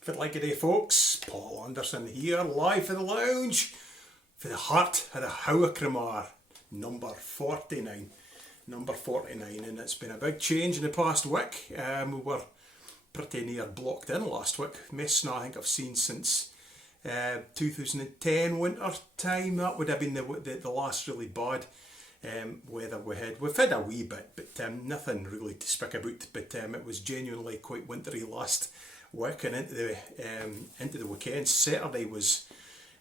Fit like a day, folks. Paul Anderson here, live for the lounge, for the heart of the Howacramar, number 49. Number 49, and it's been a big change in the past week. We were pretty near blocked in last week. Most I think I've seen since 2010 winter time. That would have been the last really bad weather we had. We've had a wee bit, but nothing really to speak about. But it was genuinely quite wintry last week and into the weekend. Saturday was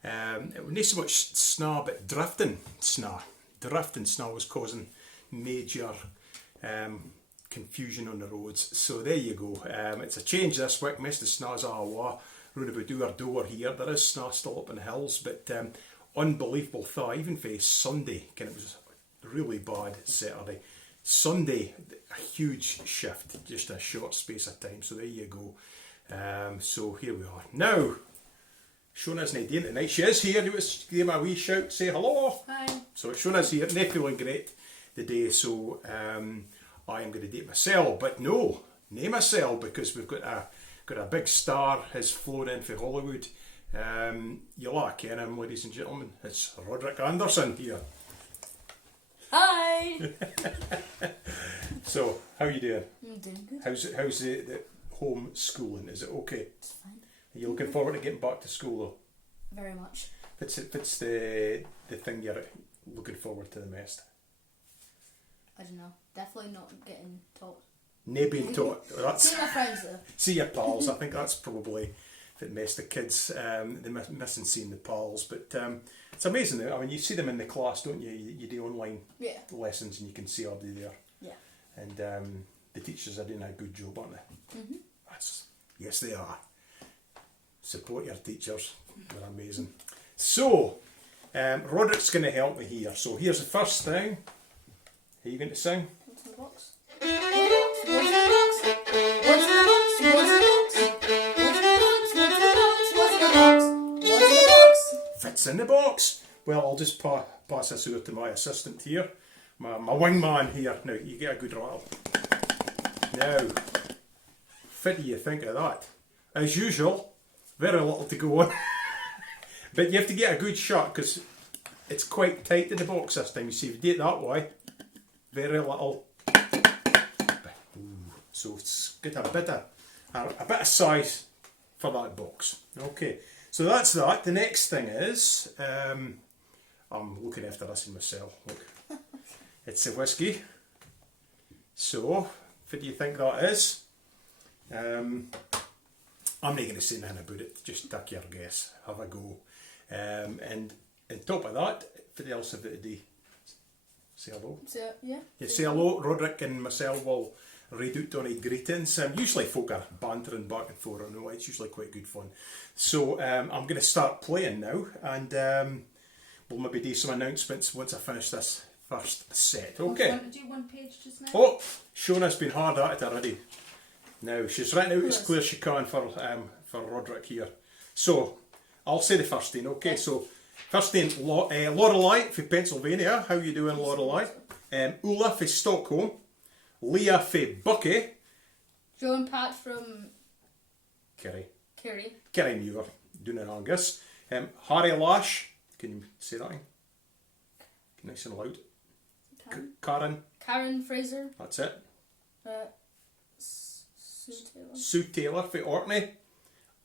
it was not so much snow, but drifting snow. Drifting snow was causing major confusion on the roads. So there you go. It's a change this week. Most of the snow's awa round about our door here. There is snow still up in the hills, but unbelievable thaw. Even for Sunday, it was really bad Saturday. Sunday, a huge shift, just a short space of time. So there you go. So here we are. Now, Shona's not here tonight. She is here. You give him a wee shout, say hello. Hi. So Shona's here, not feeling great today, so I am going to date myself, but no, name myself, because we've got a big star has flown in from Hollywood. You'll all ken him, ladies and gentlemen. It's Roderick Anderson here. Hi. So, how you doing? I'm doing good. How's the home schooling? Is it okay? It's fine. Are you looking forward to getting back to school though? Very much. What's the thing you're looking forward to the most? I don't know. Definitely not getting taught. No being taught. See my friends though. See your pals. I think that's probably the most of kids. They missing seeing the pals, but it's amazing. I mean, you see them in the class, don't you? You do online lessons, and you can see everybody there. Yeah. And the teachers are doing a good job, aren't they? Mhm. Yes, they are. Support your teachers. They're amazing. So, Roderick's going to help me here. So here's the first thing. Are you going to sing? What's in the box? What's in the box? What's in the box? What's in the box? What's in the box? What's in the box? Fits in the box. Well, I'll just pass this over to my assistant here, my wingman here. Now, you get a good rattle. Now, what do you think of that? As usual, very little to go on. But you have to get a good shot because it's quite tight in the box this time. You see, if you do it that way, very little. Ooh, so it's got a bit of size for that box. Okay, so that's that. The next thing is, I'm looking after this in myself. Look, it's a whiskey. So, what do you think that is? I'm not going to say nothing about it. Just take your guess. Have a go. And on top of that, what else have it to do? Say hello. Yeah. Yeah, say hello. Roderick and myself will read out any greetings. Usually folk are bantering back and forth. I know it's usually quite good fun. So I'm going to start playing now, and we'll maybe do some announcements once I finish this first set. Okay. Do you want to do one page just now? Oh, Shona's been hard at it already. Now she's written out as clear as she can for Roderick here. So I'll say the first thing. Okay, so first thing, Lorelei from Pennsylvania. How you doing, Lorelei? Ulla from Stockholm. Leah from Bucky. Joe and Pat from Kerry Muir. doing an Angus. Harry Lash. Can you say that? Nice and loud. Karen Fraser. That's it. Sue Sue Taylor for Orkney.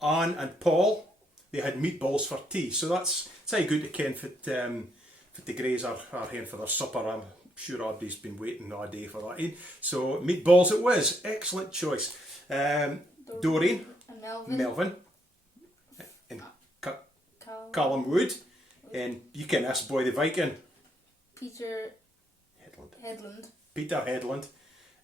Anne and Paul. They had meatballs for tea. So it's how good to ken for the Greys are here for their supper. I'm sure everybody's been waiting all day for that. So meatballs it was. Excellent choice. Doreen. And Melvin. And Callum Wood. And you can ask Boy the Viking. Peter Headland. Peter Headland.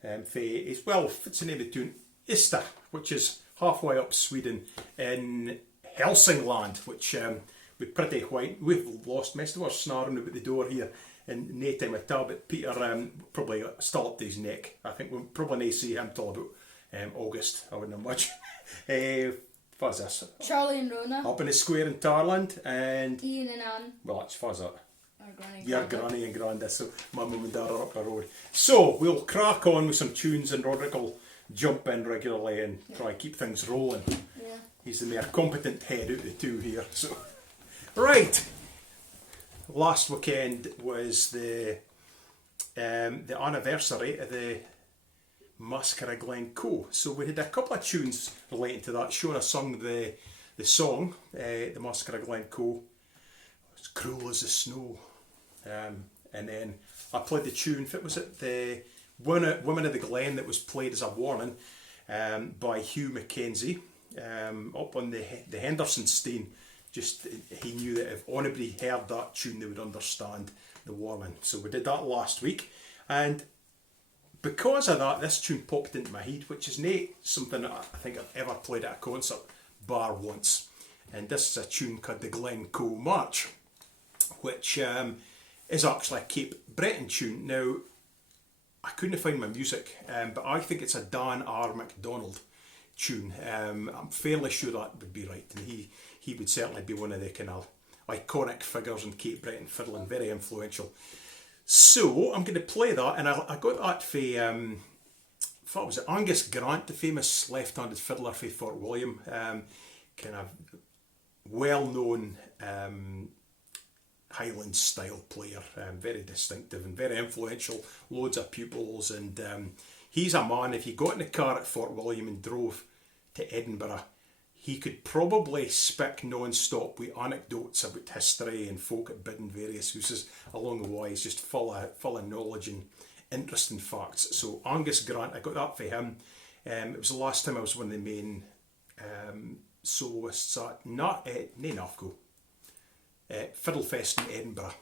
What's the name of the tune? Ista, which is halfway up Sweden in Helsingland, which we're pretty white. We've lost most of our snaring about the door here in no time at all, but Peter probably still up to his neck. I think we'll probably not see him till about August. I wouldn't have much. What's this? Charlie and Rona. Up in the square in Tarland, and Ian and Anne. well, that's far as that. Your granny and granda, so my mum and dad are up the road. So we'll crack on with some tunes, and Roderick will jump in regularly and try and keep things rolling. Yeah. He's the more competent head out of the two here. So, right. Last weekend was the anniversary of the Massacre of Glencoe. So we had a couple of tunes relating to that. Shona sung the song, the Massacre of Glencoe. It's cruel as the snow. And then I played the tune. Was it the Women of the Glen that was played as a warning by Hugh Mackenzie up on the Henderson Stein. Just he knew that if anybody heard that tune, they would understand the warning. So we did that last week, and because of that, this tune popped into my head, which is not something that I think I've ever played at a concert bar once. And this is a tune called the Glencoe March, which is actually a Cape Breton tune. Now, I couldn't find my music, but I think it's a Dan R. MacDonald tune. I'm fairly sure that would be right, and he would certainly be one of the kind of iconic figures in Cape Breton fiddling, very influential. So I'm going to play that, and I got that for what was it? Angus Grant, the famous left-handed fiddler for Fort William, kind of well-known Highland style player, very distinctive and very influential, loads of pupils, and he's a man, if you got in the car at Fort William and drove to Edinburgh, he could probably speak non-stop with anecdotes about history and folk at bid in various houses along the way. He's just full of knowledge and interesting facts. So Angus Grant, I got that for him. It was the last time I was one of the main soloists at NAFCO. Fiddlefest in Edinburgh.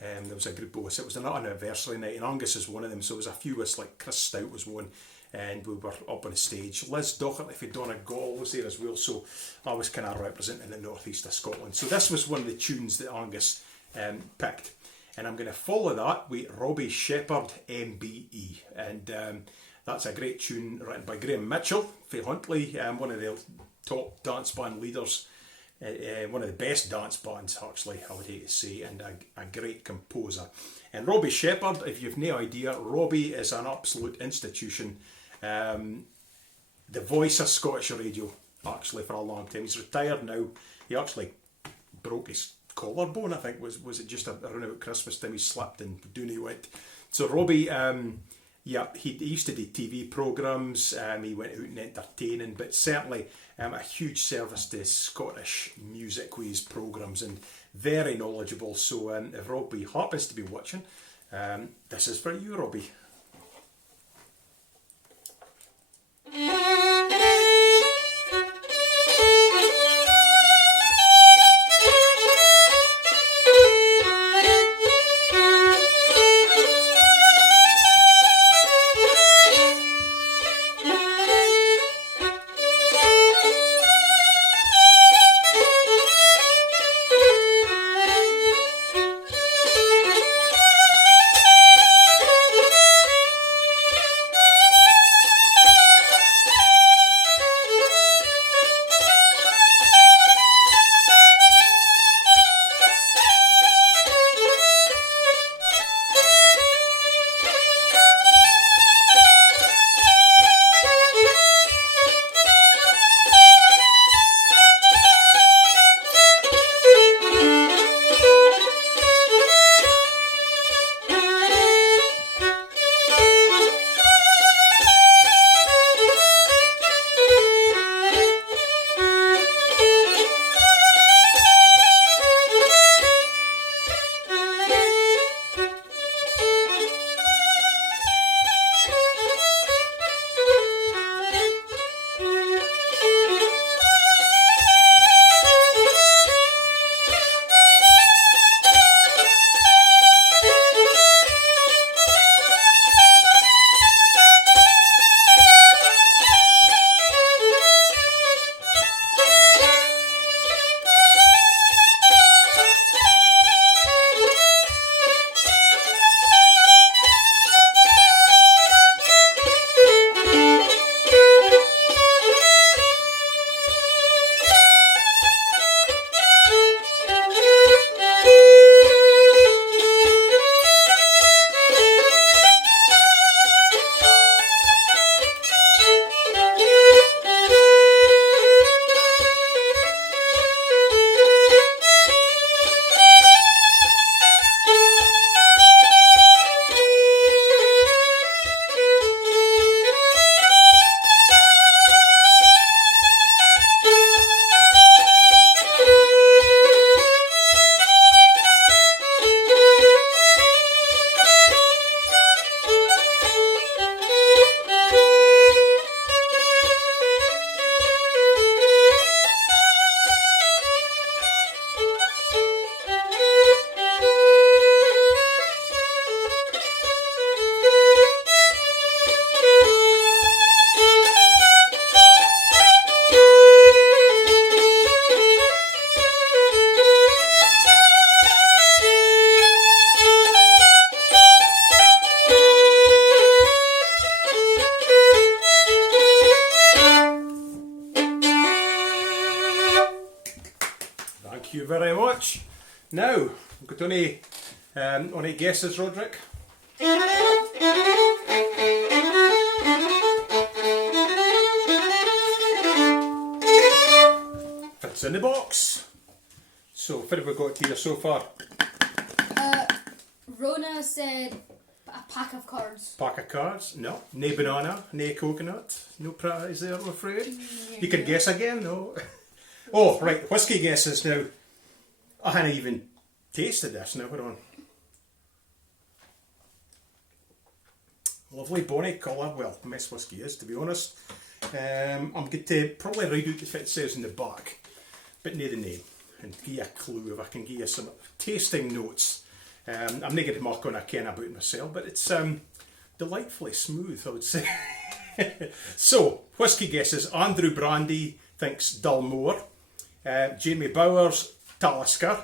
There was a group of us. It was an anniversary night, and Angus is one of them. So there was a few of us, like Chris Stout was one, and we were up on the stage. Liz Docherty for Donegal was there as well. So I was kind of representing the northeast of Scotland. So this was one of the tunes that Angus picked, and I'm going to follow that with Robbie Shepherd MBE, and that's a great tune written by Graham Mitchell for Huntly, one of the top dance band leaders. One of the best dance bands, actually, I would hate to say, and a great composer. And Robbie Shepherd, if you've no idea, Robbie is an absolute institution. The voice of Scottish radio, actually, for a long time. He's retired now. He actually broke his collarbone, I think. Was it just around about Christmas time he slipped and down he went. So Robbie, he used to do TV programmes, he went out and entertaining, but certainly a huge service to Scottish music with his programmes, and very knowledgeable. So if Robbie happens to be watching, this is for you, Robbie. Thank you very much. Now, we've got any guesses, Roderick? Fits in the box. So, what have we got here so far? Rona said a pack of cards. Pack of cards? No. No banana, no coconut. No prize there, I'm afraid. You can guess again, no? Oh, right, whiskey guesses now. I hadn't even tasted this now, hold on. Lovely bonny colour, well, Miss Whiskey is, to be honest. I'm going to probably read out what it says in the back, but near the name, and give you a clue if I can give you some tasting notes. I'm not going to mark on a ken about myself, but it's delightfully smooth, I would say. So, whiskey guesses. Andrew Brandy thinks Dulmore. Jamie Bowers, Talisker.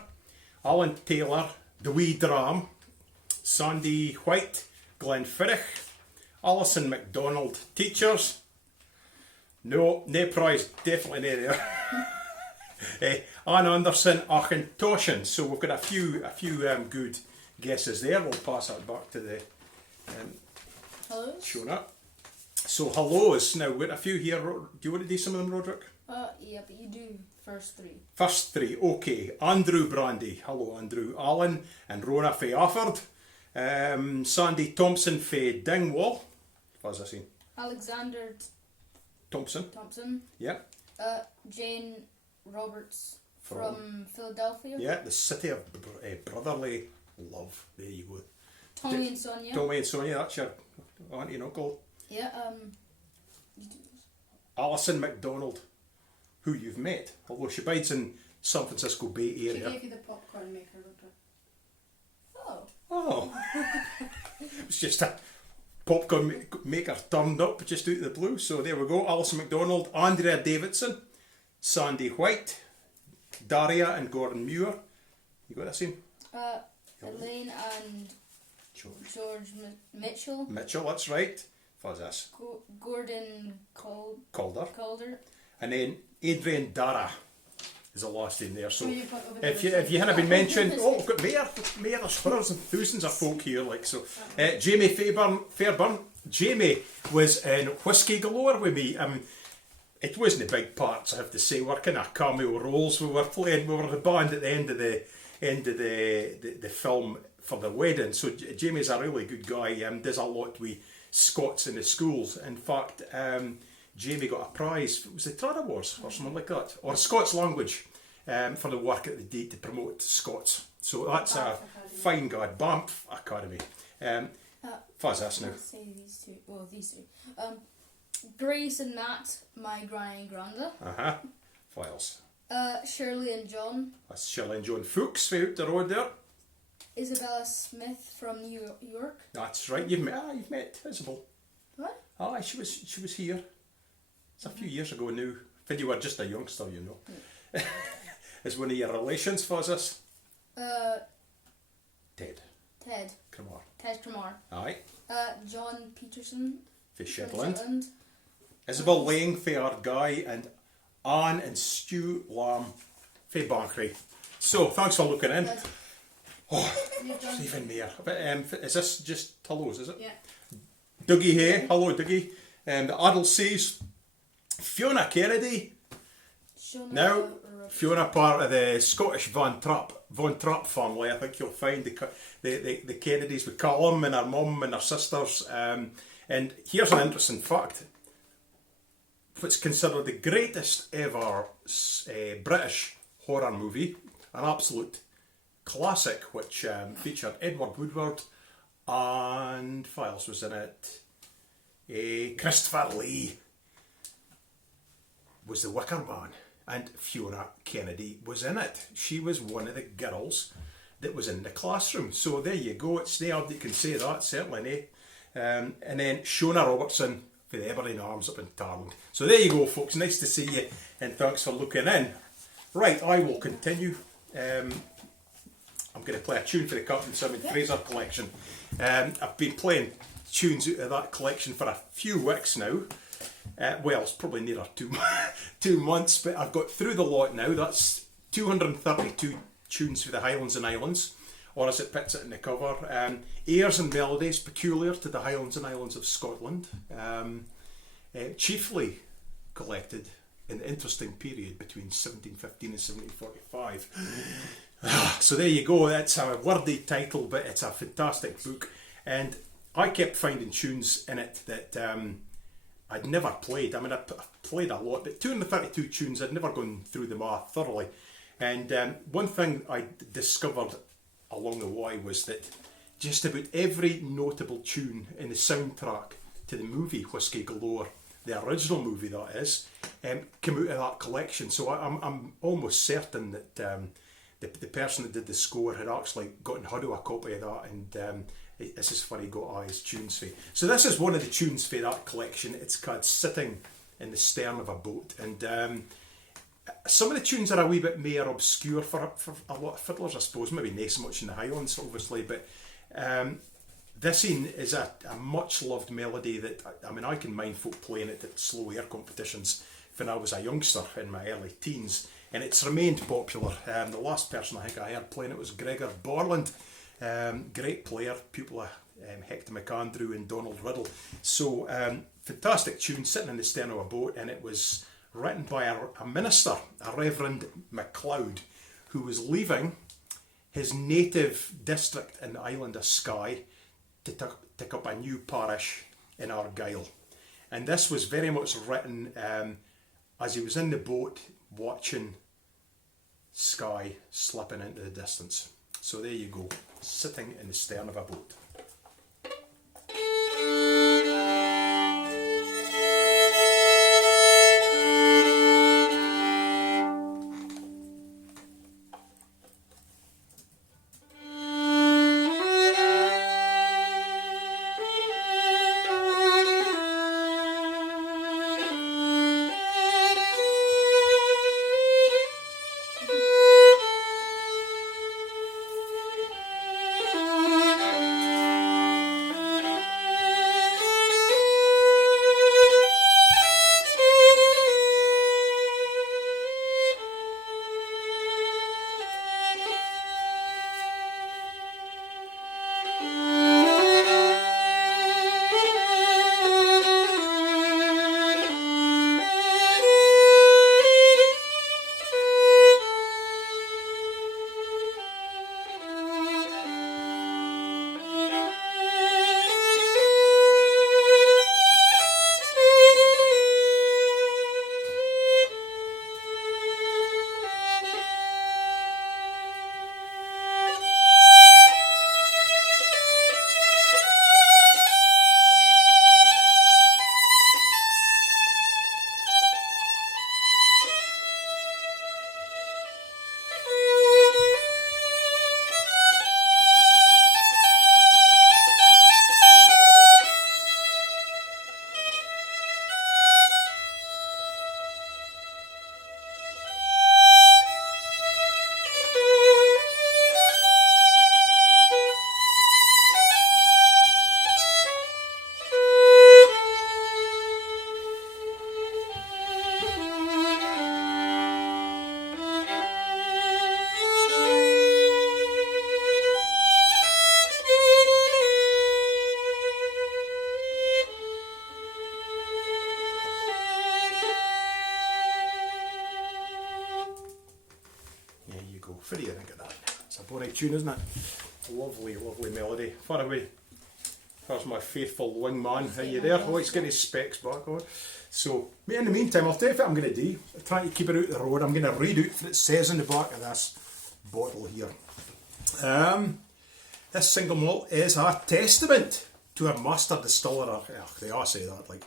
Alan Taylor, The Wee Dram. Sandy White, Glenfiddich. Alison MacDonald, Teachers. No prize, definitely not there. Anne Anderson, Achentoshen. So we've got a few good guesses there. We'll pass that back to the Hellos? Shona. So hellos. Now we've got a few here. Do you want to do some of them, Roderick? Yeah, but you do first three. First three, okay. Andrew Brandy. Hello, Andrew. Alan and Rona Faye Afford. Sandy Thompson Faye Dingwall. What was I saying? Alexander Thompson. Yeah. Jane Roberts from Philadelphia. Yeah, the city of brotherly love. There you go. Tommy and Sonia. Tommy and Sonia, that's your auntie and uncle. Yeah, Alison MacDonald, who you've met, although she bides in San Francisco Bay She Area. gave you the popcorn maker, Roderick. Oh. Oh, it's just a popcorn maker turned up just out of the blue. So there we go. Alison MacDonald, Andrea Davidson, Sandy White, Daria and Gordon Muir. You got this in? Elaine and George Mitchell. Mitchell, that's right. What was this? Gordon Calder. Calder. And then Adrian Dara is the last name there. So Oh, you've got over if there. you hadn't been mentioned, oh, we've got Mayor, there's hundreds and thousands of folk here, like so. Jamie Fairburn. Jamie was in Whiskey Galore with me. It wasn't a big parts, I have to say. We're kind of cameo roles we were playing. We were the band at the end of the film for the wedding. So Jamie's a really good guy. Does a lot with Scots in the schools. In fact, Jamie got a prize. Was it Trad Awards or something like that, or Scots language, for the work at the day to promote Scots. So that's a fine guy. Banff Academy. What's this now? Let's say these two. Well, these two. Grace and Matt, my granny and granda. Files. Shirley and John. That's Shirley and John Fuchs out the road there. Isabella Smith from New York. That's right. You've met Isabel. What? Aye, she was here. It's a few years ago now. When you were just a youngster, you know. Is one of your relations for us? Ted. Ted Cremar. Cremar. Aye. John Peterson. For from Shetland. Isabel Lang for Argyll, and Anne and Stu Lamb for Bankery. So thanks for looking in. Oh, there's even more. But, is this just hellos, is it? Yeah. Dougie Hay, hello Dougie. The Adel says Fiona Kennedy. Now, Fiona, part of the Scottish Von Trapp family. I think you'll find the Kennedys with Callum and her mum and her sisters. And here's an interesting fact. What's considered the greatest ever British horror movie, an absolute classic, which featured Edward Woodward and Files was in it. Christopher Lee was the Wicker Man, and Fiona Kennedy was in it. She was one of the girls that was in the classroom. So there you go. It's the that can say that, certainly. And then Shona Robertson for the Aberdeen Arms up in Tarland. So there you go, folks. Nice to see you, and thanks for looking in. Right, I will continue. I'm going to play a tune for the Captain Simon Fraser collection. I've been playing tunes out of that collection for a few weeks now. Well, it's probably nearer 2 months, but I've got through the lot now. That's 232 tunes for the Highlands and Islands, or as it puts it in the cover, airs and melodies peculiar to the Highlands and Islands of Scotland, chiefly collected in the interesting period between 1715 and 1745. So there you go, that's a wordy title, but it's a fantastic book, and I kept finding tunes in it that I'd never played. I mean, I've played a lot, but 232 tunes, I'd never gone through them all thoroughly. And one thing I discovered along the way was that just about every notable tune in the soundtrack to the movie Whiskey Galore, the original movie that is, came out of that collection. So I'm almost certain that the person that did the score had actually gotten hold of a copy of that, and this is where he got all his tunes for. So this is one of the tunes for that collection. It's called Sitting in the Stern of a Boat, and some of the tunes are a wee bit more obscure for a lot of fiddlers, I suppose, maybe not so much in the Highlands obviously, but this is a much loved melody that, I mean, I can mind folk playing it at slow air competitions when I was a youngster in my early teens, and it's remained popular. The last person I think I heard playing it was Gregor Borland, great player, pupil of Hector MacAndrew and Donald Riddle. So fantastic tune, Sitting in the Stern of a Boat, and it was written by a minister, a Reverend MacLeod, who was leaving his native district in the island of Skye to take up a new parish in Argyll. And this was very much written as he was in the boat watching Skye slipping into the distance. So there you go, Sitting in the Stern of a Boat. What do you think of that? It's a bonny tune, isn't it? Lovely, lovely melody. Far away. There's my faithful wingman. Are you there? Oh, he's getting his specs back on. So, in the meantime, I'll tell you what I'm going to do. I'm trying to keep it out of the road. I'm going to read out what it says in the back of this bottle here. This single malt is a testament to our master distiller. They all say that, like.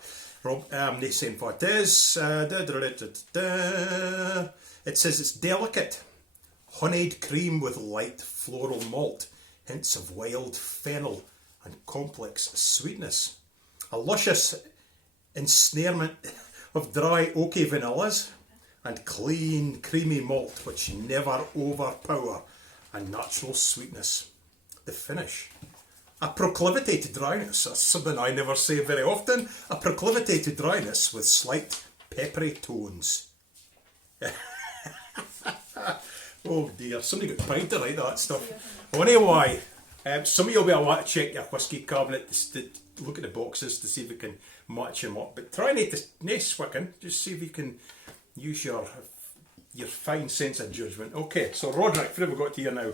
They saying what it is. It says it's delicate. Honeyed cream with light floral malt, hints of wild fennel and complex sweetness. A luscious ensnarement of dry oaky vanillas and clean creamy malt which never overpower a natural sweetness. The finish. A proclivity to dryness. That's something I never say very often. A proclivity to dryness with slight peppery tones. Oh dear, somebody got paid to write that stuff. Anyway, some of you will be able to check your whisky cabinet to look at the boxes to see if we can match them up. But try not to swicking, just see if you can use your fine sense of judgment. Okay, so Roderick, what have we got here now?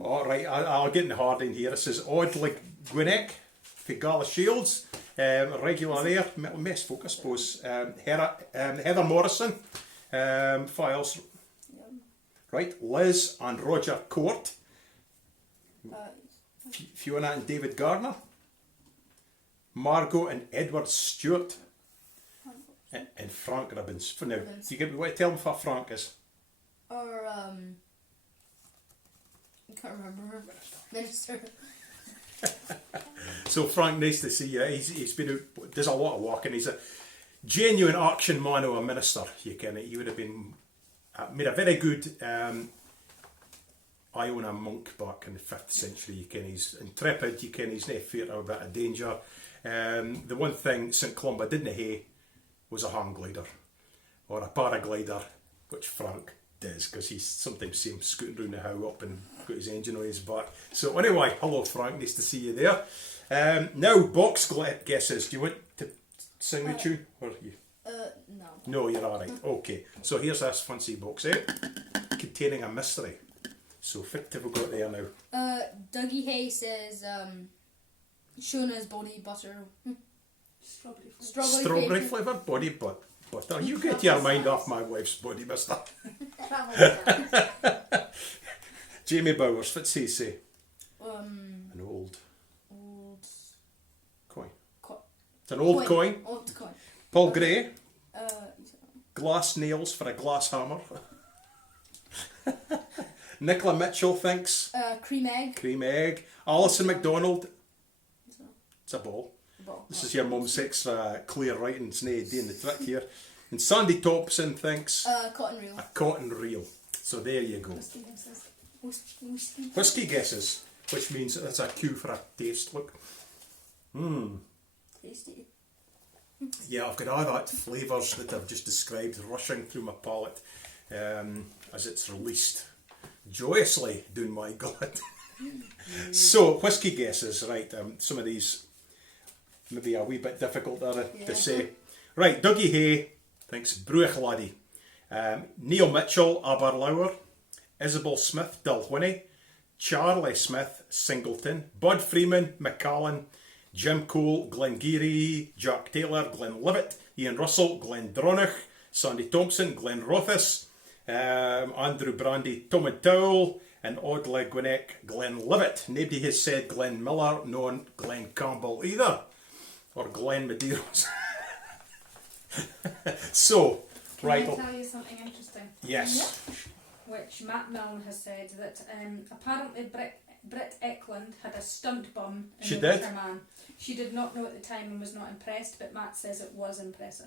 Alright, I'll get in the hard in here. This is Audley Gwinnett for Gala Shields. Regular there, misfolk I suppose. Heather Morrison. Files. Right, Liz and Roger Court. Fiona and David Garner. Margot and Edward Stewart. And Frank Ribbons. For now, do you get me what to tell them what Frank is? Or I can't remember. Minister. So Frank, nice to see you. He's been out, does a lot of work, and he's a genuine action man or a minister. You can. He would have been made a very good Iona monk back in the 5th century. You can. He's intrepid. You can. He's not feared of a bit of danger. The one thing St Columba didn't have was a hang glider or a paraglider, which Frank does, because he's sometimes see him scooting around the house up and got his engine on his back. So anyway, hello Frank, nice to see you there. Now box guesses. Do you want to sing the tune, or you? No. No, you're all right. Okay, so here's this fancy box set containing a mystery. So what have we got there now? Dougie Hay says Shona's body butter. Strawberry flavoured body butter. You get your mind off my wife's body, mister. Jamie Bowers, what's he say? An old coin. It's an old coin. Old coin. Paul Gray. Glass nails for a glass hammer. Nicola Mitchell thinks. Cream egg. Cream egg. Alison MacDonald. It's a ball. This is your mum's extra clear writing's nae doing the trick here. And Sandy Thompson thinks cotton reel. A cotton reel. So there you go. Whiskey guesses, which means it's a cue for a taste. Look. Tasty. Yeah, I've got all that flavours that I've just described rushing through my palate as it's released joyously down my gullet. So, whiskey guesses, right? Some of these maybe a wee bit difficult to say. Right, Dougie Hay thinks Bruich Laddie. Neil Mitchell, Aberlour. Isabel Smith, Dilwhinnie. Charlie Smith, Singleton. Bud Freeman, Macallan. Jim Cole, Glengarry. Jack Taylor, Glenlivet. Ian Russell, Glendronach. Sandy Thompson, Glenrothes. Andrew Brandy, Tomintoul. And Audley Gwinnett, Glenlivet. Nobody has said Glen Miller, nor Glen Campbell either. Or Glen Medeiros. So, right. Can I tell you something interesting? Yes. Which Matt Milne has said that apparently Britt Eklund had a stunt bum in She the did? Wicker Man. She did not know at the time and was not impressed, but Matt says it was impressive.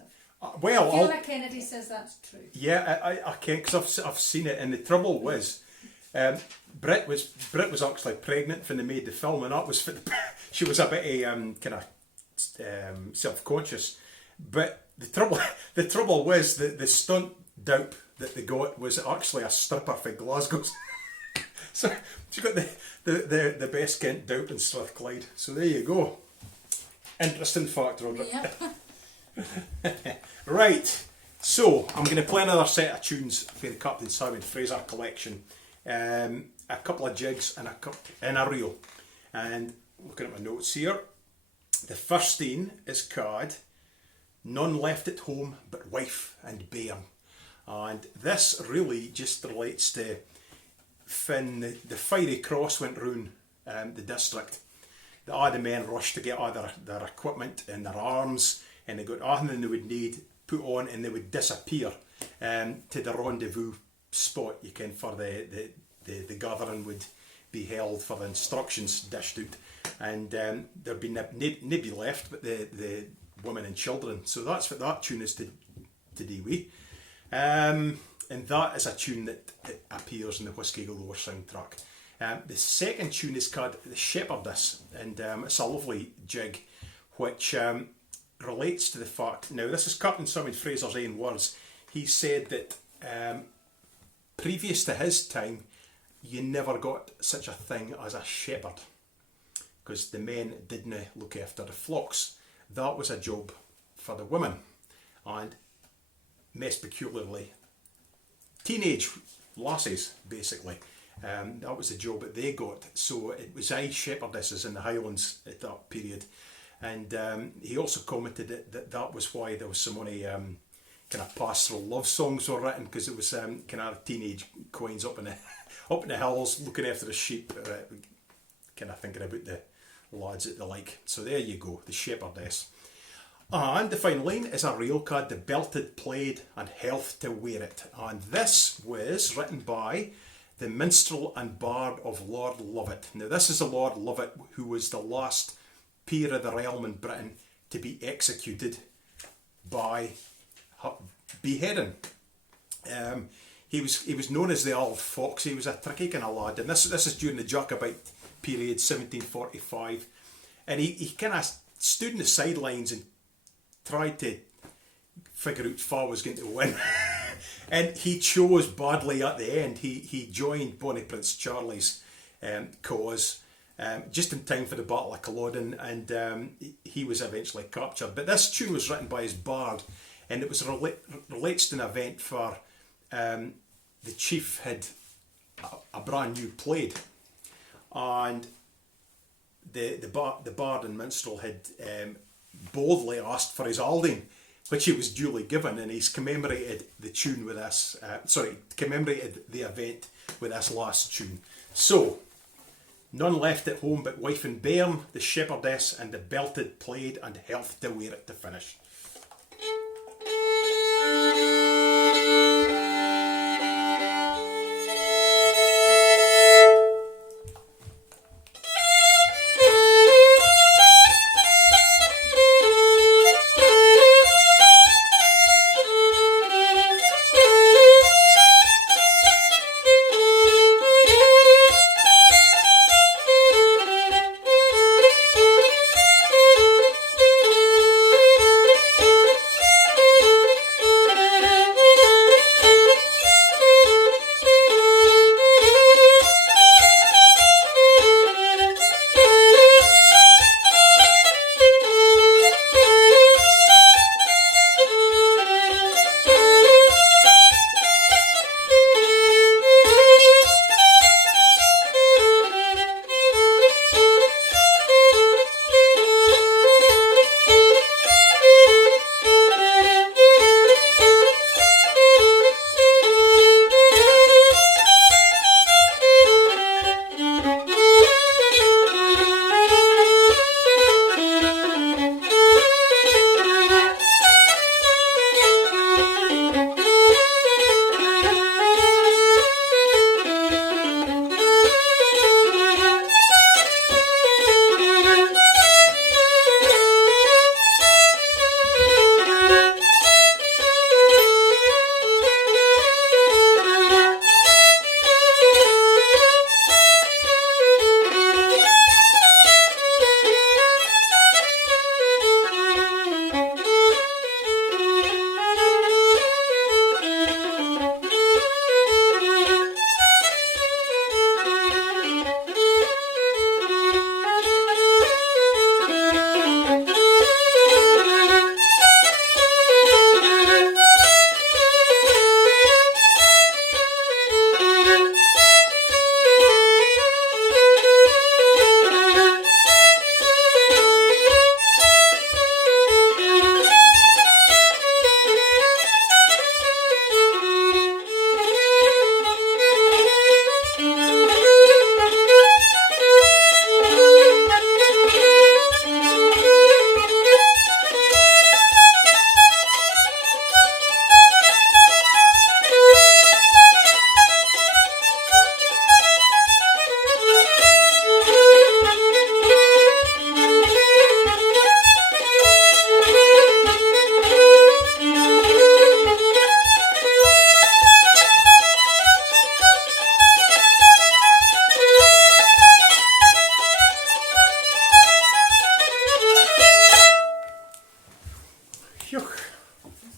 Well, Fiona Kennedy says that's true. yeah, I can, because I've seen it, and the trouble was, Britt was actually pregnant when they made the film, and that was for she was a bit kind of self-conscious, but the trouble was that the stunt dope that they got was actually a stripper for Glasgow. So she got the best Kent dope in Strathclyde. So there you go. Interesting fact, Robert. Yep. Right. So I'm going to play another set of tunes for the Captain Simon Fraser collection. A couple of jigs and a reel. And looking at my notes here, the first thing is called None Left at Home But Wife and Bairn. And this really just relates to when the Fiery Cross went round the district. All the men rushed to get all their equipment and their arms, and they got everything they would need put on, and they would disappear to the rendezvous spot, you can, for the gathering would be held for the instructions dished out, and there'd be nobody left but the women and children. So that's what that tune is to do with. And that is a tune that appears in the Whiskey Galore soundtrack. The second tune is called The Shepherdess, and it's a lovely jig which relates to the fact, now this is Captain Simon Fraser's own words, he said that previous to his time, you never got such a thing as a shepherd, because the men didn't look after the flocks. That was a job for the women, and most peculiarly teenage lassies, basically. That was the job that they got. So it was shepherdesses in the Highlands at that period. And he also commented that was why there was so many kind of pastoral love songs were written, because it was kind of teenage queens up in the hills looking after the sheep, kind of thinking about the lads that they like. So there you go, the shepherdess. And the final line is a real card, the belted plaid and health to wear it. And this was written by the minstrel and bard of Lord Lovat. Now this is the Lord Lovat who was the last peer of the realm in Britain to be executed by beheading. He was known as the Old Fox. He was a tricky kind of lad, and this is during the Jacobite period, 1745, and he kind of stood in the sidelines and tried to figure out Fa was going to win. And he chose badly at the end. He joined Bonnie Prince Charlie's cause just in time for the Battle of Culloden, and he was eventually captured. But this tune was written by his bard, and it was relates to an event for the chief had a brand new plaid, and the bard and minstrel had boldly asked for his aldine, which he was duly given, and he's commemorated the tune with this. Commemorated the event with this last tune. So, none left at home but wife and bairn, the shepherdess, and the belted plaid and health to wear it to finish.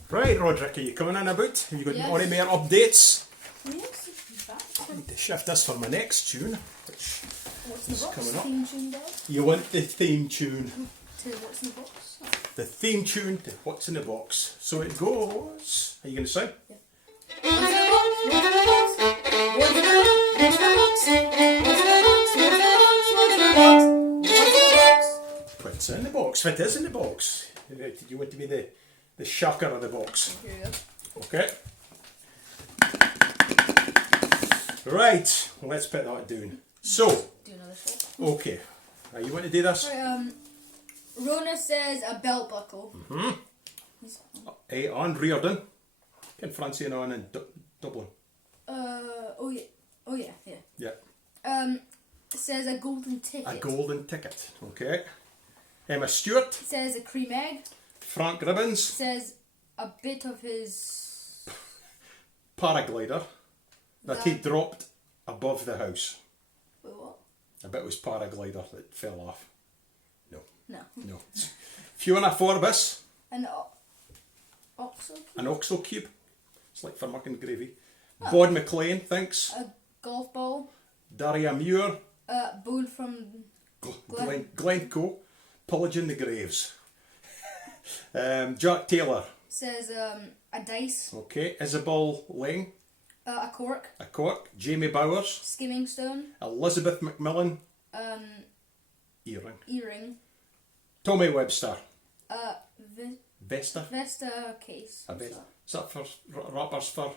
Right, Roderick, are you coming in about? Have you got Yes. any more updates? Yes, need to shift this for my next tune, which What's in is the box? coming up. Theme tune, Dad? You want the theme tune. To what's in the box? Oh. The theme tune to What's in the Box. So it goes. Are you going to sing? Yeah. What's in the box? What's in the box? What's in the box? What's in the box? What's in the box? What's in the box? What's in the box? What's in the box? What is in the box? You want to be the shocker of the box. Here you go. Okay. Right. Well, let's put that down. So, Do another shot. okay. You want to do this? Right, Rona says a belt buckle. On Reardon. Can Francie on in Dublin. Oh yeah. Yeah. Says a golden ticket. A golden ticket. Okay. Emma Stewart. Says a cream egg. Frank Ribbons. Says a bit of his Paraglider that he dropped above the house. Wait, what? I bet it was paraglider that fell off. No. No. Fiona Forbes. An oxo. An oxo cube. It's like for mucking gravy. Bod McLean thinks. A golf ball. Daria Muir. A bone from Glencoe. Pillage in the Graves. Jack Taylor. says a dice. Okay. Isabel Lang. A cork. A cork. Jamie Bowers. Skimming stone. Elizabeth McMillan. Earring. Earring. Tommy Webster. Vesta Vesta. case. A Vesta. Is that for rappers for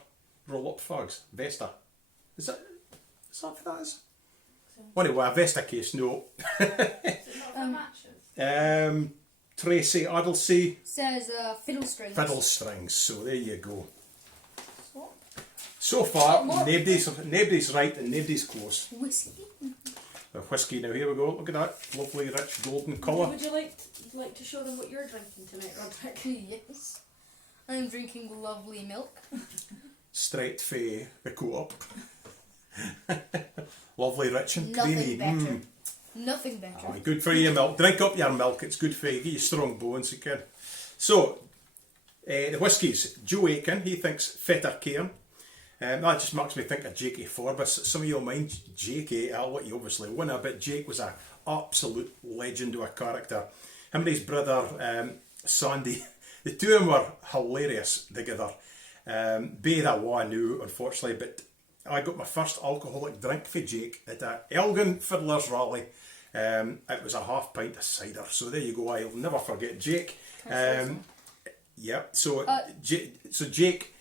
roll-up fags? Vesta. Is that for that? Is? Anyway, a Vesta case, no. Is it not for matches? Tracy Adelsey. Says fiddle strings. Fiddle strings. So there you go. Swap. So far, More. nobody's right and nobody's close. Whiskey. The whiskey now. Here we go. Look at that lovely, rich golden colour. Would you like to show them what you're drinking tonight, Roderick? Yes. I'm drinking lovely milk. Straight fae the co-op. Lovely, rich and Nothing creamy. better. Nothing better. Aye, good for your milk. Drink up your milk. It's good for you. Get you strong bones, you can. So, the whiskies. Joe Aiken, he thinks Fetter Cairn. That just makes me think of Jakey Forbes. Some of you will mind Jakey. I'll let you obviously win a bit. Jake was an absolute legend of a character. Him and his brother, Sandy, the two of them were hilarious together. Be that one I knew, unfortunately, but I got my first alcoholic drink for Jake at a Elgin Fiddlers Rally. It was a half pint of cider. So there you go. I'll never forget Jake. Yeah. So Jake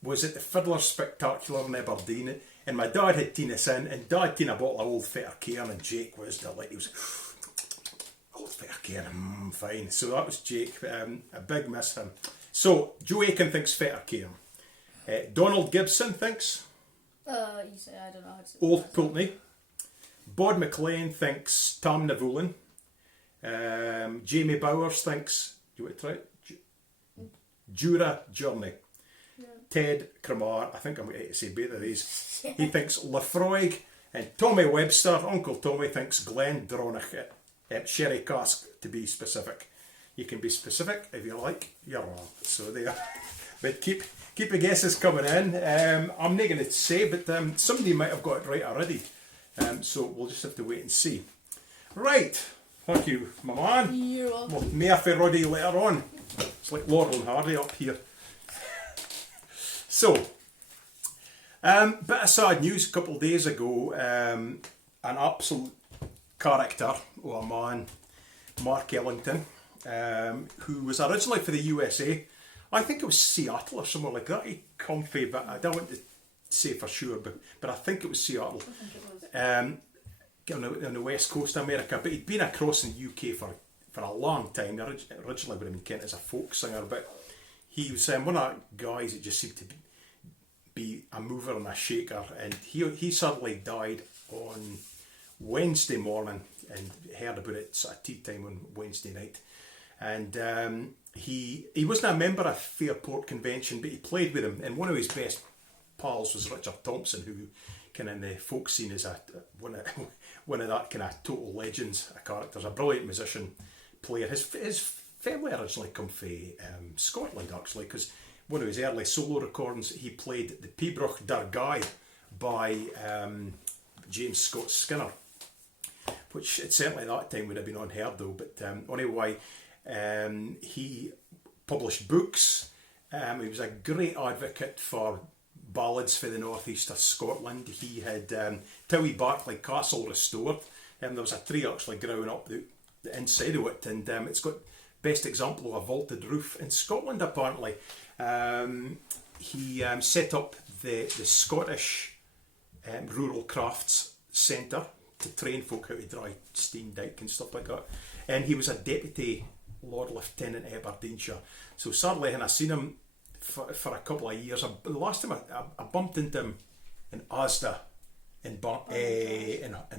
was at the Fiddlers Spectacular in Aberdeen, and my dad had taken us in, and Dad taken a bottle of Old Fetter Cairn, and Jake was delighted. He was Old Fetter Cairn, fine. So that was Jake. A big miss him. So Joe Aiken thinks Fetter Cairn. Donald Gibson thinks You say I don't know how to say Old that. Pulteney. Bod McLean thinks Tam Navulin. Jamie Bowers thinks, do you want to try it? Jura Journey. Yeah. Ted Cremar, I think I'm going to say both of these. He thinks Lefroy. And Tommy Webster, Uncle Tommy, thinks Glen Dronach at Sherry Cask, to be specific. You can be specific if you like. You're wrong. So there. But keep the guesses coming in. I'm not going to say, but somebody might have got it right already. So we'll just have to wait and see. Right. Thank you, my man. You're welcome. Well, Murphy Roddy later on. It's like Laurel and Hardy up here. So, bit of sad news a couple of days ago. An absolute character, or a man, Mark Ellington, who was originally for the USA. I think it was Seattle or somewhere like that. He comfy, but I don't want to say for sure, but I think it was Seattle. I think it was. On the west coast of America, but he'd been across in the UK for a long time. Originally would have been kent as a folk singer, but he was one of the guys that just seemed to be a mover and a shaker, and he suddenly died on Wednesday morning, and heard about it at tea time on Wednesday night. And he wasn't a member of Fairport Convention, but he played with him, and one of his best pals was Richard Thompson, who kind of in the folk scene is one of that kind of total legends, a character, a brilliant musician, player. His family originally come from Scotland, actually, because one of his early solo recordings, he played the Pibroch Dargai by James Scott Skinner, which it certainly at that time would have been unheard of. But anyway, he published books. He was a great advocate for ballads for the northeast of Scotland. He had Towie Barclay Castle restored. There was a tree actually growing up the inside of it, and it's got best example of a vaulted roof in Scotland apparently. He set up the Scottish Rural Crafts Centre to train folk how to dry steam dyke and stuff like that. And he was a deputy Lord Lieutenant Aberdeenshire. So sadly, when I seen him for a couple of years, the last time I bumped into him in Asda in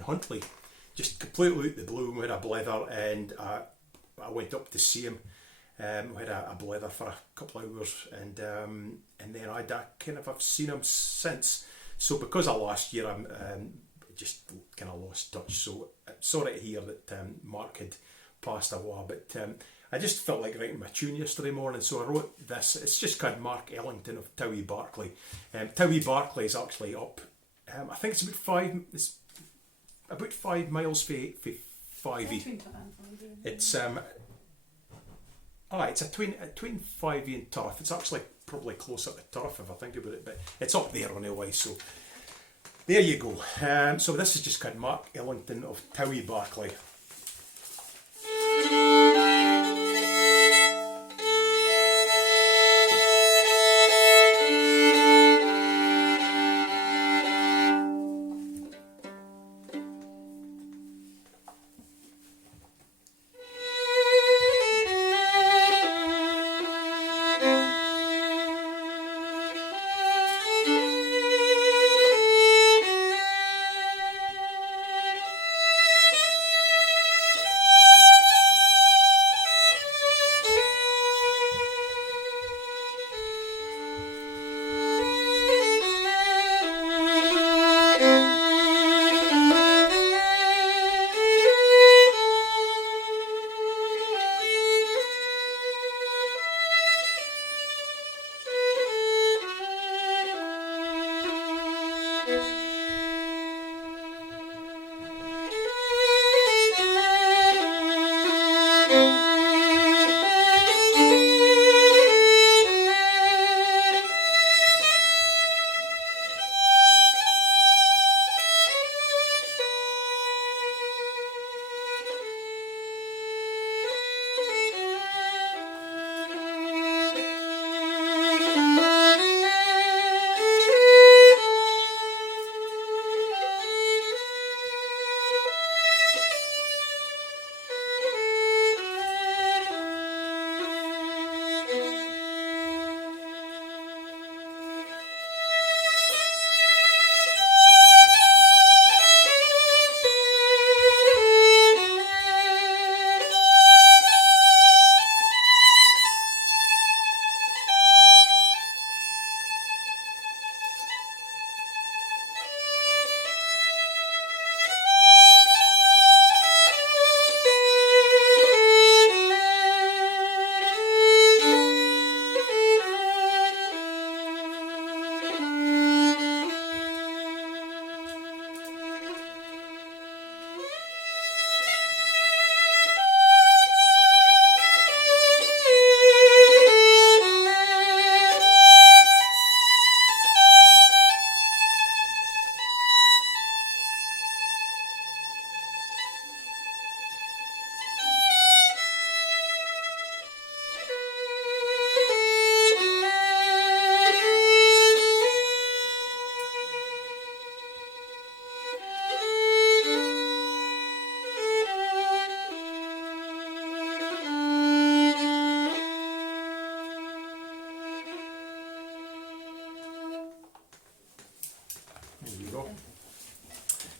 Huntly, just completely out the blue. We had a blether, and I went up to see him. We had a blether for a couple of hours, and then I've seen him since. So because of last year, I'm just kind of lost touch. So sorry to hear that Mark had passed away, but I just felt like writing my tune yesterday morning, so I wrote this. It's just called Mark Ellington of Towie Barclay. Towie Barclay is actually up. I think it's about 5 miles for Fyvie. It's it's between Fyvie and Turf. It's actually probably closer to Turf if I think about it, but it's up there anyway. So there you go. So this is just called Mark Ellington of Towie Barclay.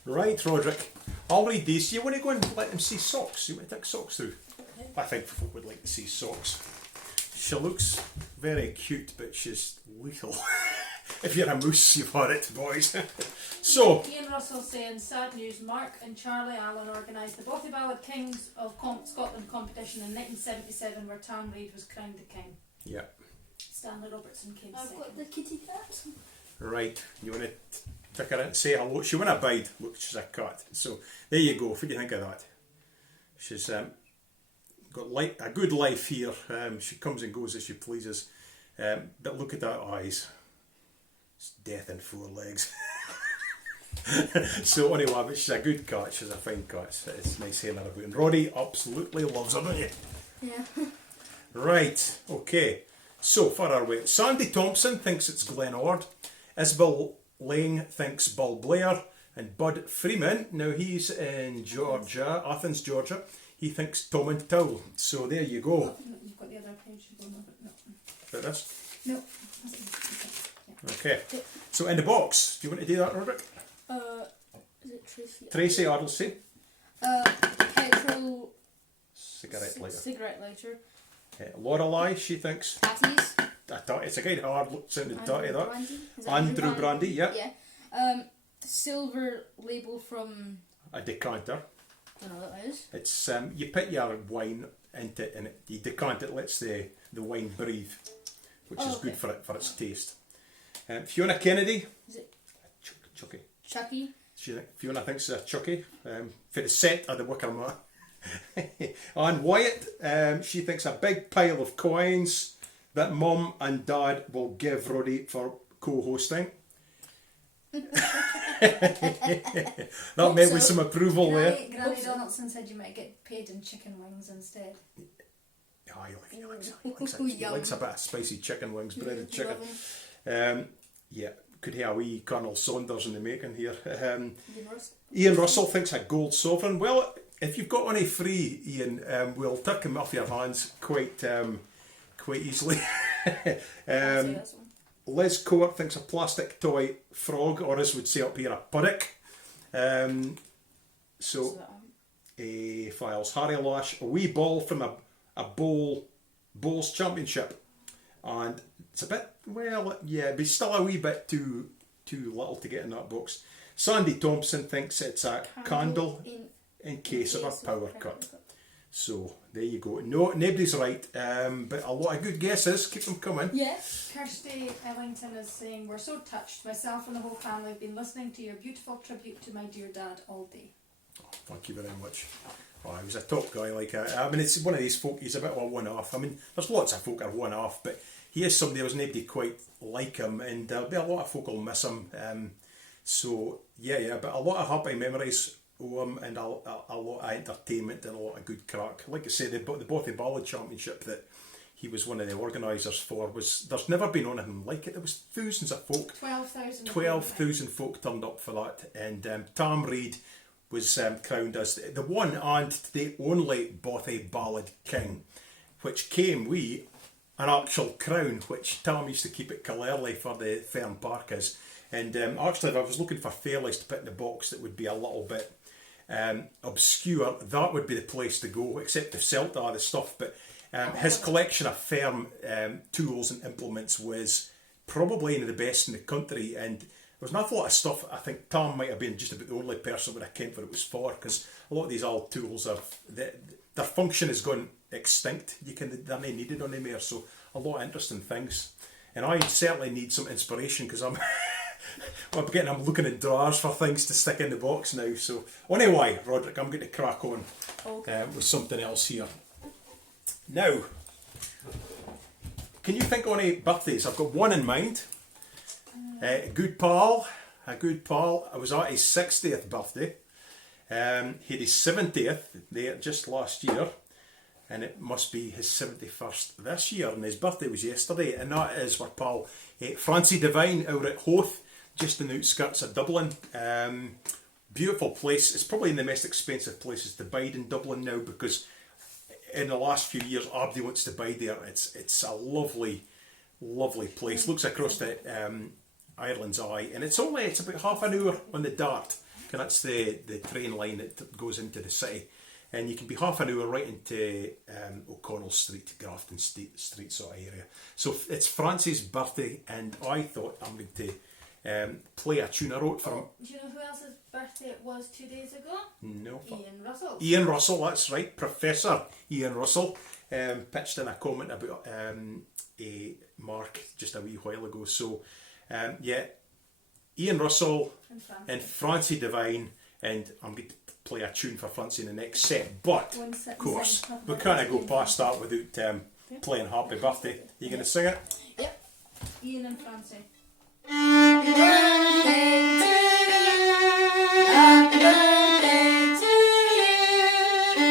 Right, Roderick. I'll read these. You want to go and let them see socks? You want to take socks through? I think folk would like to see socks. She looks very cute, but she's lethal. If you're a moose, you've had it, boys. So, Ian Russell saying, sad news, Mark and Charlie Allen organised the Bothy Ballad Kings of Scotland competition in 1977 where Tam Reid was crowned the king. Yeah. Stanley Robertson came I've second. got the kitty cat. Right, you want to took her in to say hello. She wouldn't abide. Look, she's a cat. So there you go. What do you think of that? She's got a good life here. She comes and goes as she pleases. But look at that eyes. It's death in four legs. So anyway, but she's a good cat. She's a fine cat. It's nice hearing her about. And Roddy absolutely loves her, don't you? Yeah. Right. Okay. So far our way. Sandy Thompson thinks it's Glenord. Isabel Lang thinks Bull Blair. And Bud Freeman, now he's in Georgia, Athens, Georgia. He thinks Tom and Towel. So there you go. Oh, no, you've got the other page. No. About this? No. Okay. So in the box, do you want to do that, Roderick? Is it Tracy? Tracy Addlesey. Petrol. Cigarette lighter. Cigarette lighter. Lorelei, she thinks. Patties. It's a kind of hard sounding tatty, that. Brandy. Is that Andrew Brandy, yeah. Yeah. Silver label from. A decanter. I don't know what that is. It's you put your wine into it and you decant it, lets the wine breathe, which is good for its taste. Fiona Kennedy. Is it Chucky? Chucky. Fiona thinks it's a Chucky for the set of the Wicker Man. And Wyatt, she thinks a big pile of coins that Mum and Dad will give Roddy for co-hosting. That met with some approval there. Granny Donaldson said you might get paid in chicken wings instead. Yeah, he likes a bit of spicy chicken wings, breaded chicken. Yeah, could have a wee Colonel Saunders in the making here. Ian Russell thinks a gold sovereign. Well, if you've got any free, Ian, we'll take him off your hands quite easily. Liz Court thinks a plastic toy frog, or as we'd say up here, a puddock. Files Harry Lash, a wee ball from a bowls championship, and it's a bit, well, yeah, but still a wee bit too little to get in that box. Sandy Thompson thinks it's a candle in case of a power cut. So there you go. No, nobody's right, but a lot of good guesses. Keep them coming. Yes. Kirsty Ellington is saying, we're so touched. Myself and the whole family have been listening to your beautiful tribute to my dear dad all day. Oh, thank you very much. Oh, he was a top guy. I mean, it's one of these folk. He's a bit of a one-off. I mean, there's lots of folk are one-off, but he is somebody. There's nobody quite like him, and there'll be a lot of folk who'll miss him. So yeah, but a lot of happy memories. And a lot of entertainment and a lot of good crack. Like I say, the Bothy Ballad Championship that he was one of the organisers for there's never been anything like it. There was thousands of folk. 12,000 folk turned up for that, and Tam Reid was crowned as the one and the only Bothy Ballad King, which came with an actual crown, which Tam used to keep at Killarley for the Fern Parkers. And actually, if I was looking for fairlies to put in the box that would be a little bit obscure, that would be the place to go, except if Celta the stuff. But his collection of firm tools and implements was probably one of the best in the country, and there was an awful lot of stuff. I think Tom might have been just about the only person with a ken what it was for, because a lot of these old tools their function has gone extinct. They're not needed on them here, so a lot of interesting things. And I certainly need some inspiration, because I'm looking at drawers for things to stick in the box now. So anyway, Roderick, I'm going to crack on with something else here. Now, can you think of any birthdays? I've got one in mind. A good pal. I was at his 60th birthday. He had his 70th there just last year, and it must be his 71st this year, and his birthday was yesterday, and that is our pal Francie Devine out at Hoath, just in the outskirts of Dublin. Beautiful place. It's probably in the most expensive places to bide in Dublin now, because in the last few years everybody wants to bide there. It's a lovely place. Looks across the Ireland's Eye, and it's about half an hour on the Dart, and that's the train line that goes into the city, and you can be half an hour right into O'Connell Street, Grafton Street sort of area. So it's Francie's birthday, and I thought I'm going to play a tune I wrote for him. Do you know who else's birthday it was 2 days ago? No. Ian Russell. Ian Russell, that's right. Professor Ian Russell pitched in a comment about Mark just a wee while ago. So, Ian Russell And and Francie Devine, and I'm going to play a tune for Francie in the next set. But, of course, we can't go past that without playing Happy Birthday. Are you going to sing it? Yep. Ian and Francie. Happy birthday to you. Happy birthday to you.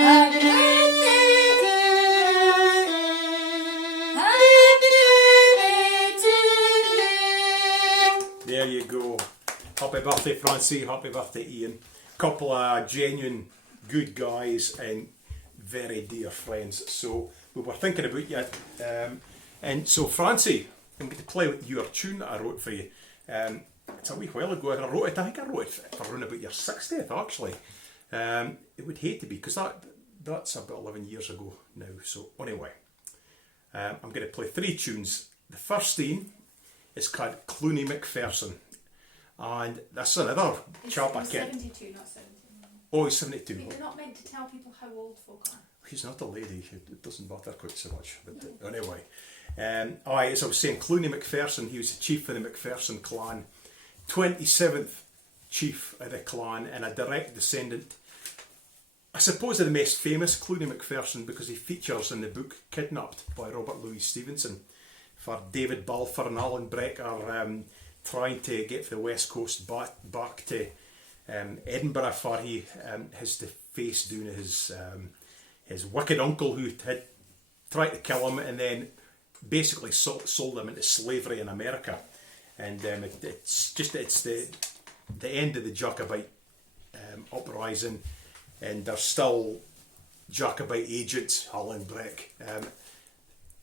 Happy birthday to you. Happy birthday to you. There you go. Happy birthday, Francie. Happy birthday, Ian. Couple of genuine good guys and very dear friends. So we were thinking about you. And so, Francie, I'm going to play with your tune that I wrote for you. It's a wee while ago. I think I wrote it for around about your 60th, actually. It would hate to be, because that's about 11 years ago now. So, anyway, I'm going to play 3 tunes. The first theme is called Clooney Macpherson. And that's another chap I kid. 72, not 70. Oh, he's 72. You're not meant to tell people how old folk are. He's not a lady. It doesn't matter quite so much. But anyway. As I was saying, Clooney Macpherson, he was the chief of the Macpherson clan. 27th chief of the clan and a direct descendant, I suppose, of the most famous Clooney Macpherson, because he features in the book Kidnapped by Robert Louis Stevenson, for David Balfour and Alan Breck are trying to get from the west coast back to Edinburgh, for he has to face down his wicked uncle who had tried to kill him and then basically sold him into slavery in America. And it's the end of the Jacobite uprising, and there's still Jacobite agents, Alan Breck,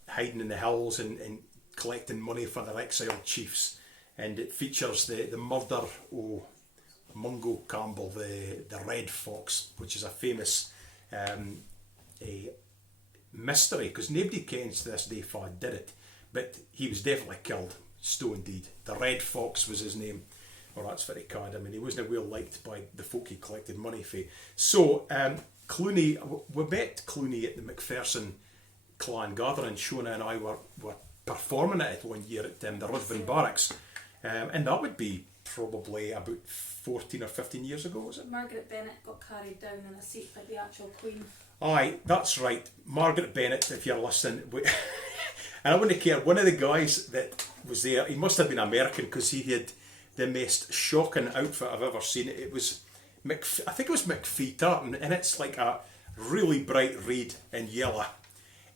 hiding in the hills and collecting money for their exiled chiefs. And it features the murder of Mungo Campbell, the Red Fox, which is a famous a mystery, because nobody kens to this day if I did it, but he was definitely killed, stone dead. The Red Fox was his name, or that's what he called him, and he wasn't well liked by the folk he collected money for. So Clooney, we met Clooney at the Macpherson clan gathering. Shona and I were performing it one year at the Ruthven Barracks, and that would be probably about 14 or 15 years ago, was it? Margaret Bennett got carried down in a seat by the actual Queen. Aye, that's right. Margaret Bennett, if you're listening. And I wouldn't care, one of the guys that was there, he must have been American, because he had the most shocking outfit I've ever seen. It was, I think it was McPhee tartan, and it's like a really bright red and yellow.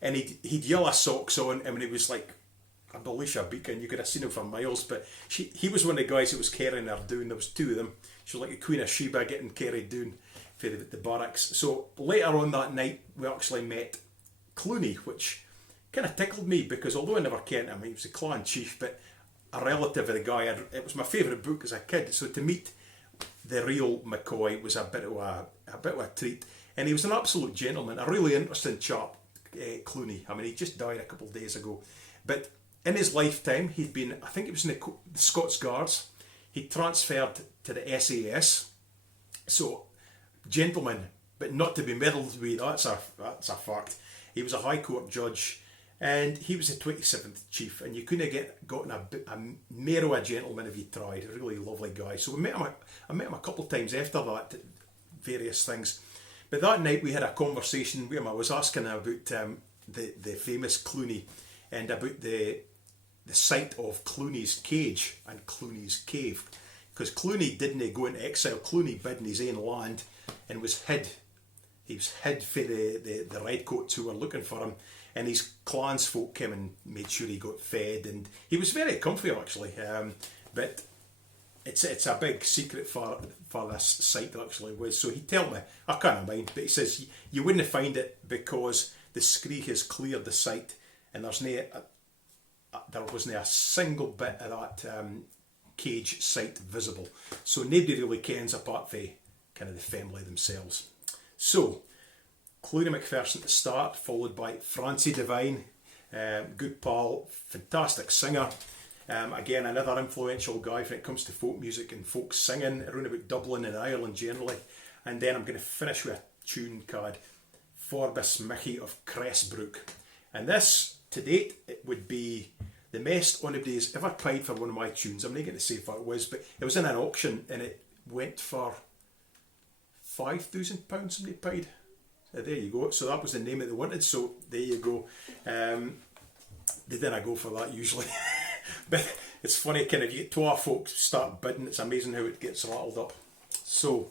And he'd yellow socks on, and he was like a Belisha beacon. You could have seen him for miles, but he was one of the guys that was carrying her down. There was 2 of them. She was like the Queen of Sheba getting carried down for the barracks. So later on that night, we actually met Clooney, which kind of tickled me, because although I never kent him, he was a clan chief, but a relative of the guy. It was my favourite book as a kid. So to meet the real McCoy was a bit of a treat, and he was an absolute gentleman, a really interesting chap, Clooney. I mean, he just died a couple of days ago, but in his lifetime, he'd been, I think it was in the Scots Guards. He transferred to the SAS. So, gentleman, but not to be meddled with. That's a fact. He was a High Court judge, and he was the 27th chief. And you couldn't have gotten a more of a gentleman if you tried. A really lovely guy. So I met him a couple of times after that, various things. But that night we had a conversation with him. I was asking him about the famous Clooney, and about the site of Clooney's cage and Clooney's cave, because Clooney didn't go into exile. Clooney bid in his own land and was hid. He was hid for the redcoats who were looking for him, and his clansfolk came and made sure he got fed, and he was very comfy actually. But it's a big secret for this site actually was. So he told me, I can't mind, but he says you wouldn't find it because the scree has cleared the site, and there wasn't a single bit of that cage site visible. So nobody really kens apart from kind of the family themselves. So, Clooney Macpherson to start, followed by Francie Devine, good pal, fantastic singer. Again, another influential guy when it comes to folk music and folk singing around about Dublin and Ireland generally. And then I'm going to finish with a tune called Forbes Mickey of Cressbrook. And this, to date, it would be the most anybody's ever paid for one of my tunes. I'm not going to say what it was, but it was in an auction and it went for £5,000 somebody paid. There you go. So that was the name that they wanted. So there you go. They didn't go for that usually. But it's funny, kind of, you get two our folk start bidding. It's amazing how it gets rattled up. So.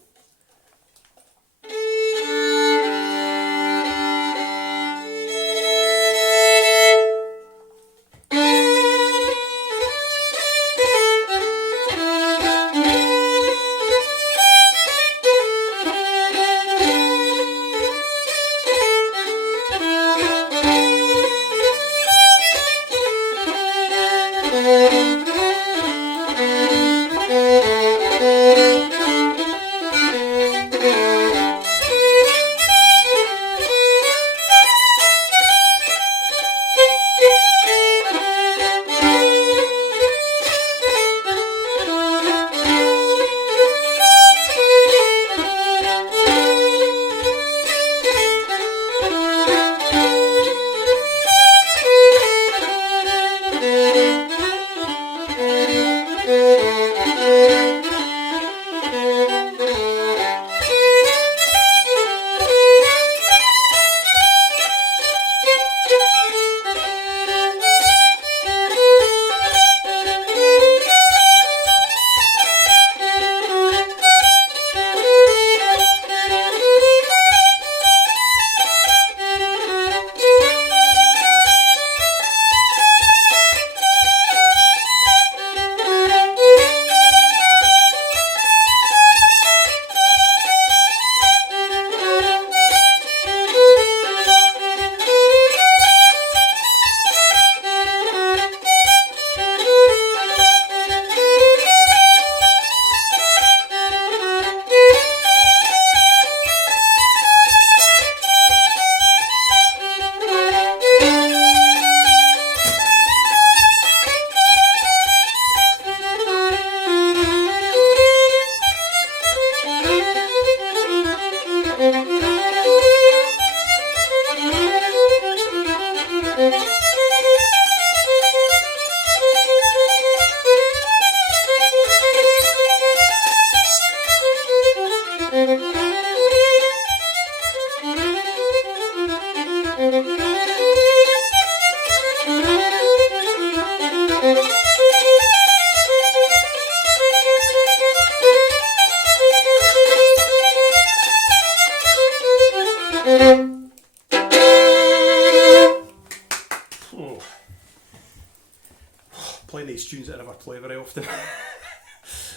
Playing these tunes that I never play very often.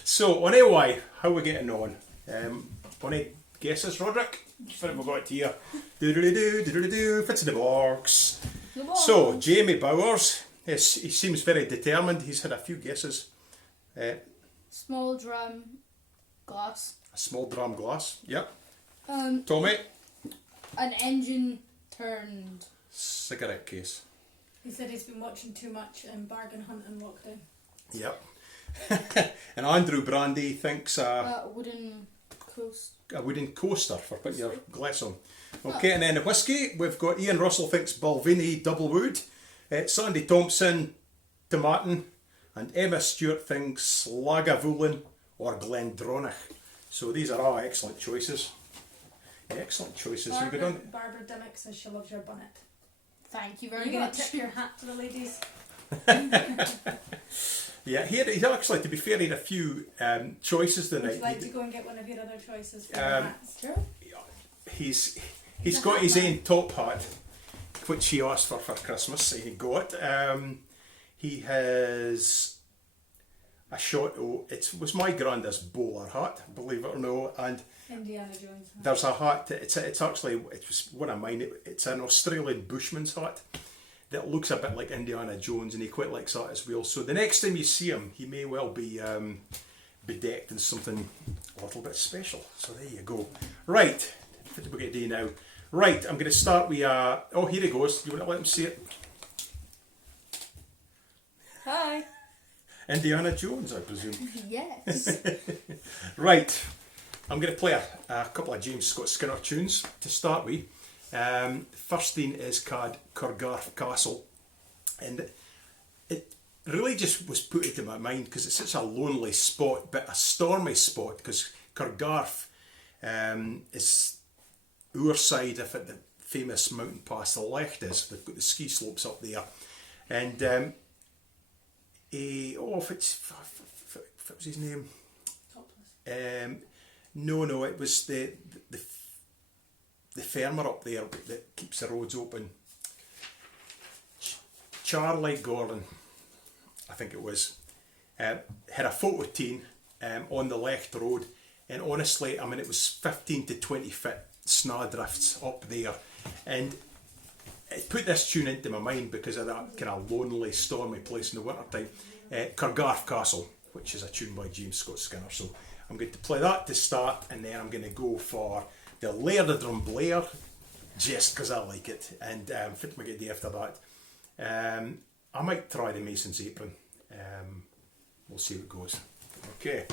So, anyway, how are we getting on? Any guesses, Roderick? What have we got here? Do-do-do-do, fits in the box. So, Jamie Bowers, yes, he seems very determined. He's had a few guesses. Small drum glass. A small drum glass, yep. Tommy? An engine turned. Cigarette case. He said he's been watching too much bargain hunt and lockdown. Yep. And Andrew Brandy thinks A wooden coaster. A wooden coaster for putting your glass on. Okay, and then the whiskey, we've got Ian Russell thinks Balvenie Double Wood, Sandy Thompson Tomatin, and Emma Stewart thinks Lagavulin or Glendronach. So these are all excellent choices. Excellent choices. Barbara Dimmock says she loves your bonnet. Thank you Are very you going much. to tip your hat to the ladies? Yeah, he's actually, to be fair, he had a few choices tonight. Would you like to go and get one of your other choices for your hats? Sure. He's got his own top hat, which he asked for Christmas. He got. He has a shot. Oh, it was my granddad's bowler hat, believe it or not, and Indiana Jones hat. there's a hat. It's actually, it was one of mine. It's an Australian bushman's hat that looks a bit like Indiana Jones, and he quite likes that as well. So the next time you see him, he may well be bedecked in something a little bit special. So there you go. Right, what do we get to do now? Right, I'm going to start with oh, here he goes. Do you want to let him see it? Hi. Indiana Jones, I presume. Yes. Right, I'm going to play a couple of James Scott Skinner tunes to start with. First thing is called Kergarth Castle, and really just was put into my mind because it's such a lonely spot, but a stormy spot, because Kergarth is our side of it, the famous mountain pass, the left is, they've got the ski slopes up there. And if it was his name, no, it was the farmer up there that keeps the roads open. Charlie Gordon, I think it was, had a photo teen on the left road, and honestly, I mean, it was 15 to 20 foot snowdrifts up there, and it put this tune into my mind because of that kind of lonely, stormy place in the winter time. Kergarth Castle, which is a tune by James Scott Skinner. So I'm going to play that to start, and then I'm going to go for the Laird of Drumblair, just because I like it, and fit my good day after that. I might try the Mason's Apron. We'll see how it goes. Okay.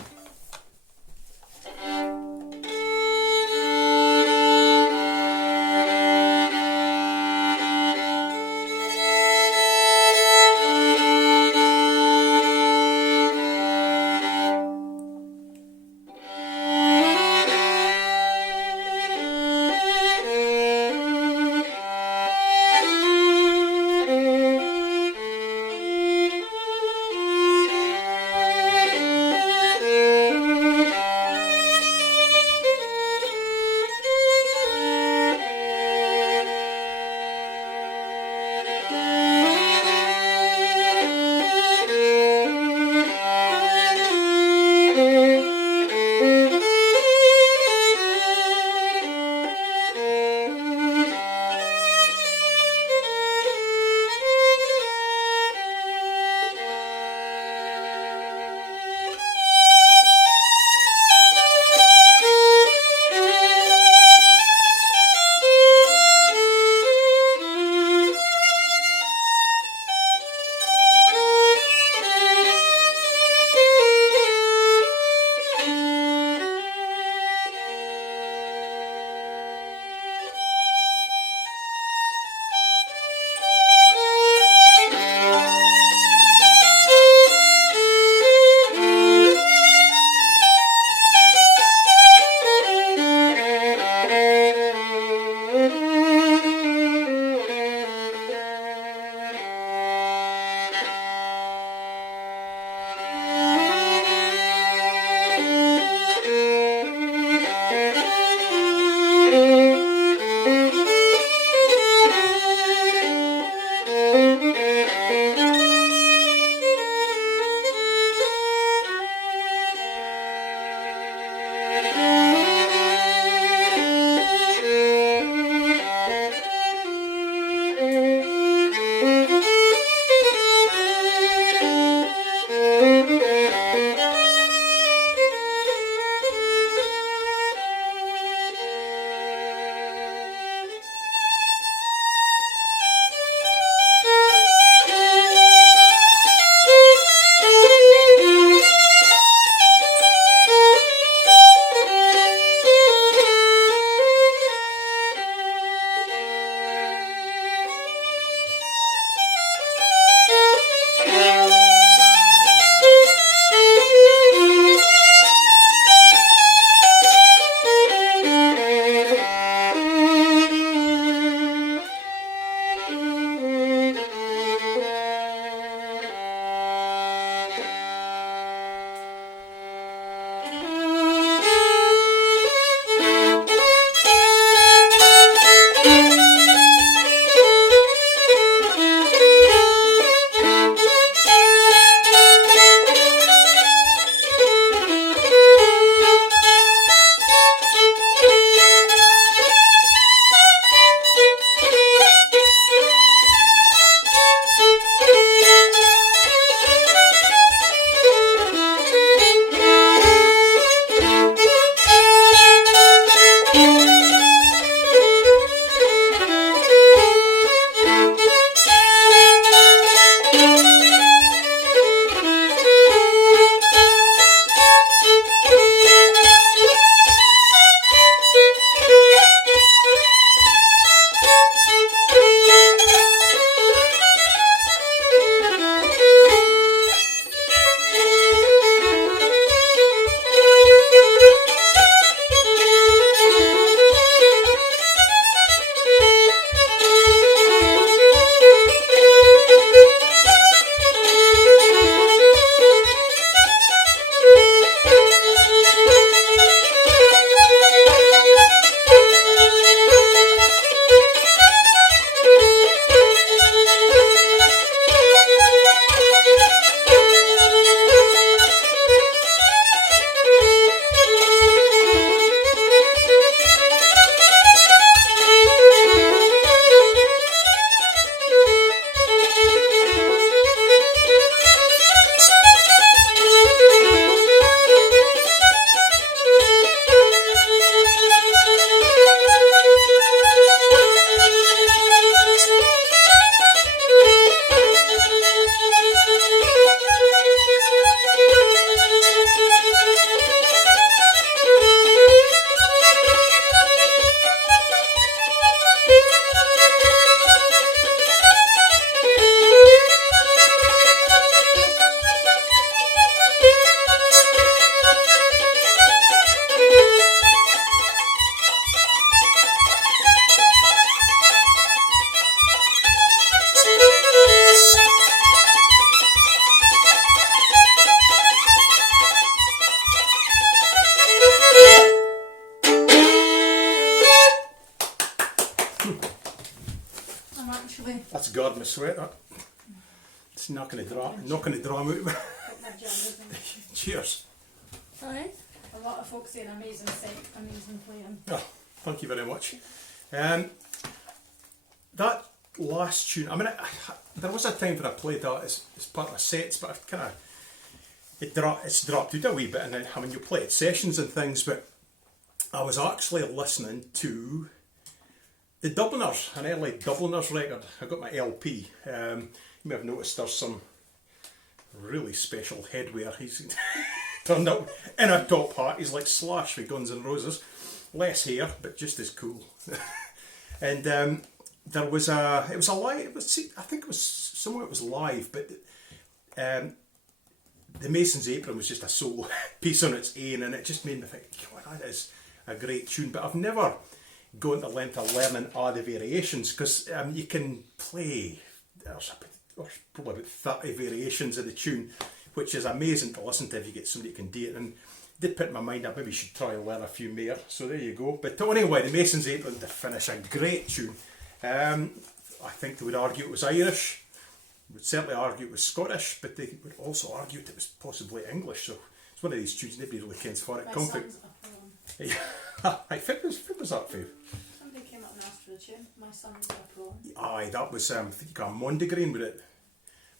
guard my sweater. It's not going to draw me out. Got my gin, isn't it? Cheers. Aye. A lot of folks saying amazing set, amazing playing. Oh, thank you very much. That last tune, I mean, there was a time when I played that as part of sets, but I've kind of, it's dropped out a wee bit, and then, I mean, you play at sessions and things, but I was actually listening to the Dubliners, an early Dubliners record. I got my LP. You may have noticed there's some really special headwear. He's turned up in a top hat. He's like Slash with Guns N' Roses. Less hair, but just as cool. And there was it was a live, I think it was somewhere it was live, but the Mason's Apron was just a solo piece on its own, and it just made me think, God, that is a great tune. But I've never gone to length of learning all the variations, because you can play, there's probably about 30 variations of the tune, which is amazing to listen to if you get somebody who can do it. And did put in my mind I maybe should try and learn a few more, so there you go. But anyway, the Mason's Apron to finish, a great tune. I think they would argue it was Irish, would certainly argue it was Scottish, but they would also argue it was possibly English. So it's one of these tunes nobody really cares for it. My son's a prawn. Aye, fit was that for you? Somebody came up and asked for the tune. My son's a prawn. Aye, that was I think you got a Mondegreen with it.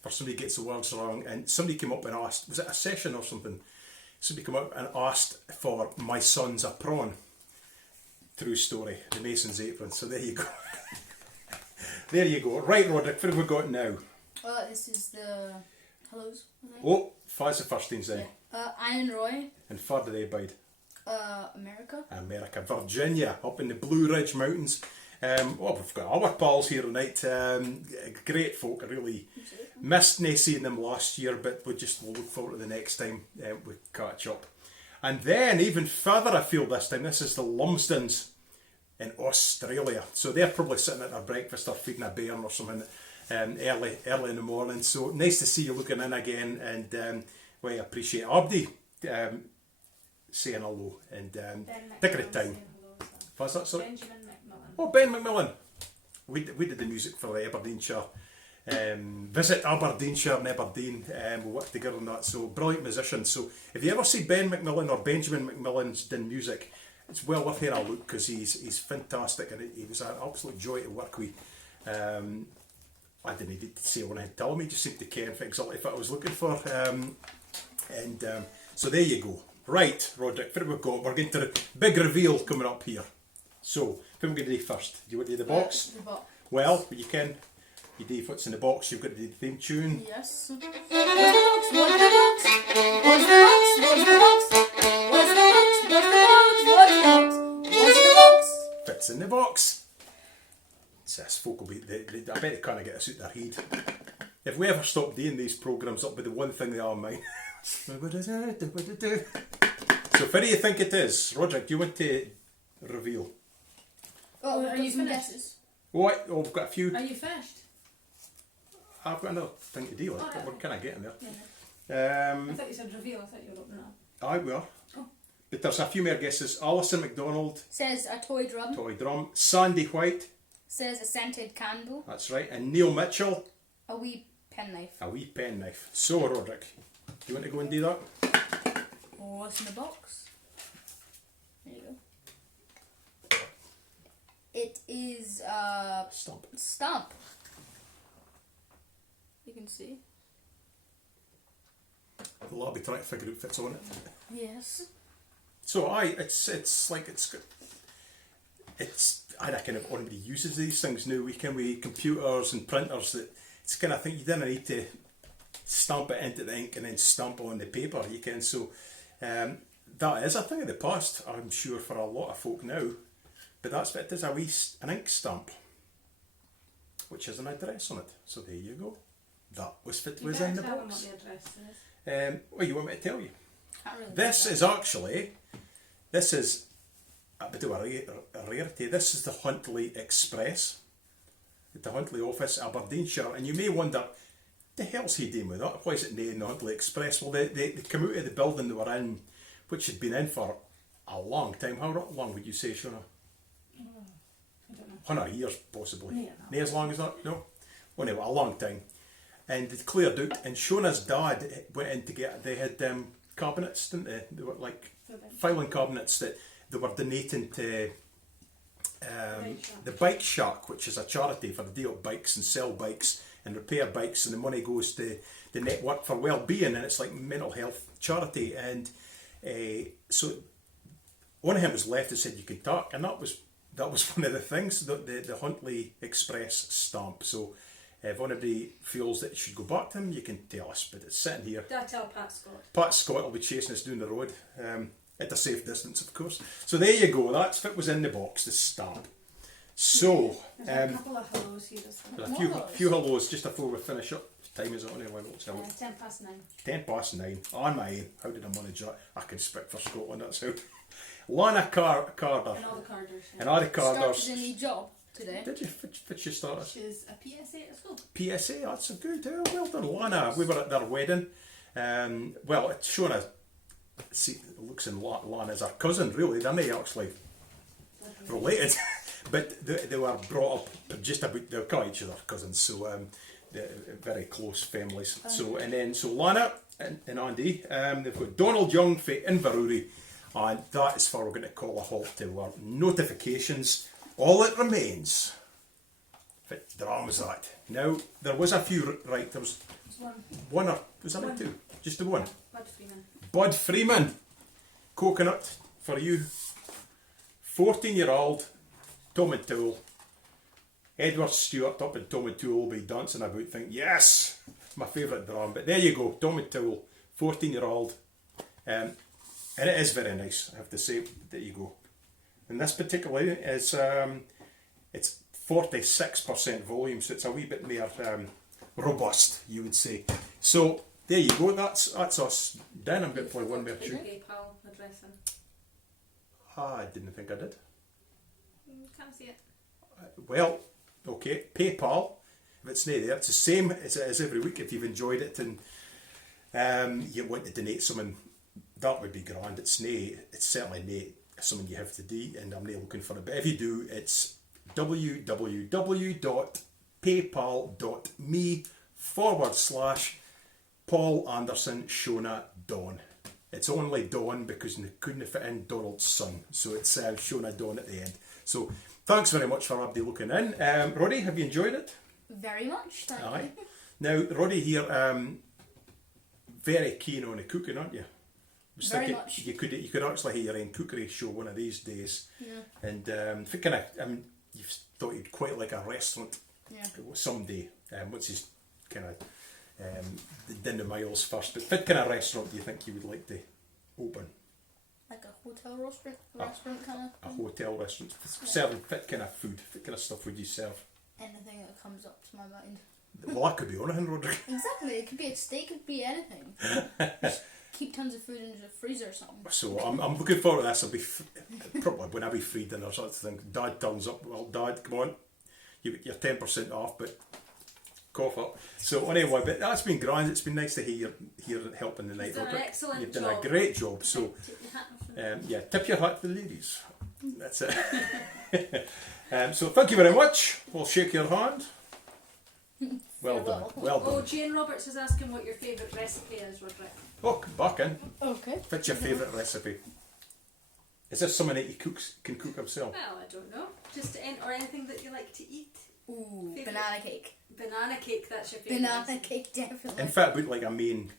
For somebody gets the words wrong, and somebody came up and asked, was it a session or something? Somebody came up and asked for My Son's a Prawn. True story, the Mason's Apron. So there you go. There you go. Right, Roderick, what have we got now? This is the hellos. I think. Oh, five's the first things then. Yeah. Iron Roy. And far do they bide? America. America, Virginia, up in the Blue Ridge Mountains. We've got our pals here tonight. Great folk. I really missed seeing them last year, but we'll look forward to the next time we catch up. And then, even further afield this time, this is the Lumsdens in Australia. So they're probably sitting at their breakfast or feeding a bairn or something early in the morning. So nice to see you looking in again, and I appreciate Abdi saying hello, and take the time. What's that, sorry? Benjamin McMillan. Oh, Ben McMillan. We did the music for the Aberdeenshire. Visit Aberdeenshire and Aberdeen. We worked together on that. So brilliant musicians. So if you ever see Ben McMillan or Benjamin McMillan's doing music, it's well worth having a look, because he's fantastic, and he was an absolute joy to work with. I didn't need to say when I tell him, he just seemed to care exactly what I was looking for. So there you go. Right, Roderick, what have we got? We're getting to the big reveal coming up here. So, what are we going to do first? Do you want to do the box? The box. Well, you can. You do what's in the box. You've got to do the theme tune. Yes. What's the box? What's the box? What's the box? What's the box? What's the box? What's the box? What's the box? What's the box? Fits in the box. This folk will be. I bet they can't get us out their head. If we ever stop doing these programmes, that'll be the one thing they are mine. So, what do you think it is? Roderick, do you want to reveal? Oh, Are you some finished? guesses. What? Oh, we've got a few. Are you finished? I've got another thing to deal with, but Alright. we're kind of getting there. Yeah. I thought you said reveal. I thought you were opening up. I will. Oh. But there's a few more guesses. Alison MacDonald, Says a toy drum. toy drum. Sandy White, Says a scented candle. that's right. And Neil Mitchell, A wee penknife. a wee penknife. So, Roderick, do you want to go and do that? What's in the box? There you go. It is a Stump. stump. You can see. Well, I'll be trying to figure out if it's on it. Yes. So, it's like I reckon if anybody uses these things now, we can with computers and printers, that it's kind of thing you didn't need to stamp it into the ink and then stamp on the paper. You can, so that is a thing of the past, I'm sure, for a lot of folk now. But that's what it is, an ink stamp, which has an address on it. So there you go. That was what was in the Tell them what box. the address is. Well, you want me to tell you? Can't really This tell. is actually, this is a bit of a rarity. This is the Huntly Express at the Huntly office, Aberdeenshire. And you may wonder, the hell's he doing with that? Why is it named the Huntly Express? Well, they come out of the building they were in, which had been in for a long time. How long would you say, Shona? I don't know. 100 years, possibly. Yeah, no. Not as long as that, no? Anyway, a long time. And they cleared out, and Shona's dad went in to get, they had cabinets, didn't they? They were like filing cabinets that they were donating to the Bike Shack, which is a charity for the deal up bikes and sell bikes and repair bikes, and the money goes to the Network for Wellbeing, and it's like mental health charity. And so one of him was left and said you could talk, and that was one of the things, the Huntley Express stamp. So if anybody feels that it should go back to him, you can tell us, but it's sitting here. Did I tell Pat Scott? Pat Scott will be chasing us down the road, at a safe distance, of course. So there you go, that's what was in the box, the stamp. So, There's a couple of hellos here. a few hellos just before we finish up. What time is it on anyway? What's it? 10 past 9. 10 past 9. On my aim. How did I manage that? I can speak for Scotland, that's how. Lana Carter. And all the carders. And all the Carders. Started a new job today. Did you? Did you start? She's a PSA at school. PSA, that's a good. Well done, Lana. We were at their wedding. Well, it's shown a. See, it looks in Lana's her cousin, really. They're not actually related, but they were brought up just about. They call each other cousins, so they're very close families. So Lana and Andy, they've got Donald Young for Inverurie, and that is for we're going to call a halt to our notifications. All that remains. What drama was that? Now there was a few. Right, there was one or was there two? Just the one. Bud Freeman. Bud Freeman, coconut for you. 14-year-old Tom and Toole. Edward Stewart up in Tom and Toole will be dancing about. Think yes, my favourite drama. But there you go, Tom and Toole, 14-year-old, and it is very nice. I have to say. There you go. And this particular is it's 46% volume, so it's a wee bit more robust, you would say. So. There you go, that's us done. I'm going to play one more tune. PayPal address in. I didn't think I did. Can't see it. Well, okay, PayPal, if it's not there, it's the same as it is every week. If you've enjoyed it and you want to donate something, that would be grand. It's certainly not something you have to do, and I'm not looking for it. But if you do, it's www.paypal.me/Paul Anderson Shona Dawn. It's only Dawn because they couldn't fit in Donald's son, so it's Shona Dawn at the end. So thanks very much for everybody looking in. Roddy, have you enjoyed it? Very much, thank Aye. you. Now, Roddy here, very keen on the cooking, aren't you? Very much. You could actually have your own cookery show one of these days. Yeah. And if it kind of, you thought you'd quite like a restaurant. Yeah. Someday. What's his kind of in the miles first? But what kind of restaurant do you think you would like to open? Like a hotel restaurant kind of. A hotel restaurant serving what kind of food? What kind of stuff would you serve? Anything that comes up to my mind. Well, that could be anything, Roderick. Exactly, it could be a steak, it could be anything. Just keep tons of food in the freezer or something. So I'm looking forward to this. I'll be probably when I be free dinner or something. Dad turns up. Well, Dad, come on, you're 10% off, but cough up. So anyway, but that's been grand. It's been nice to hear helping the night. You've done an excellent You've done job. a great job. So yeah, tip your hat to the ladies. That's it. So thank you very much. We'll shake your hand. Well done. Well done. Oh, Jane Roberts is asking what your favourite recipe is, Roderick. Oh, come back in. Okay. What's your favourite recipe? Is this something that he can cook himself? Well, I don't know. Just or anything that you like to eat. Ooh, Favourite? banana cake. Banana cake, that's your favourite. Banana recipe. cake, definitely. In fact, about like a main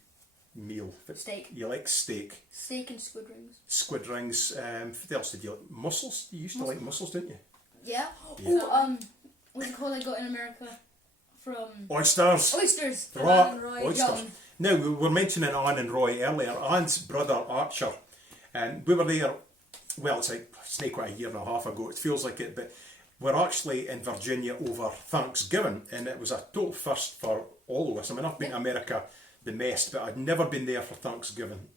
meal. Steak. You like steak. Steak and squid rings. Squid rings. What else did you like? Mussels? You used to like mussels, didn't you? Yeah. Yeah. Oh, what's it called I got in America? From Oysters. oysters. Anne and Roy. Oysters. Yum. Now, we were mentioning Anne and Roy earlier. Anne's brother Archer, and we were there, well, it's not quite a year and a half ago, it feels like it, but we're actually in Virginia over Thanksgiving, and it was a total first for all of us. I mean, I've been to America the most, but I'd never been there for Thanksgiving.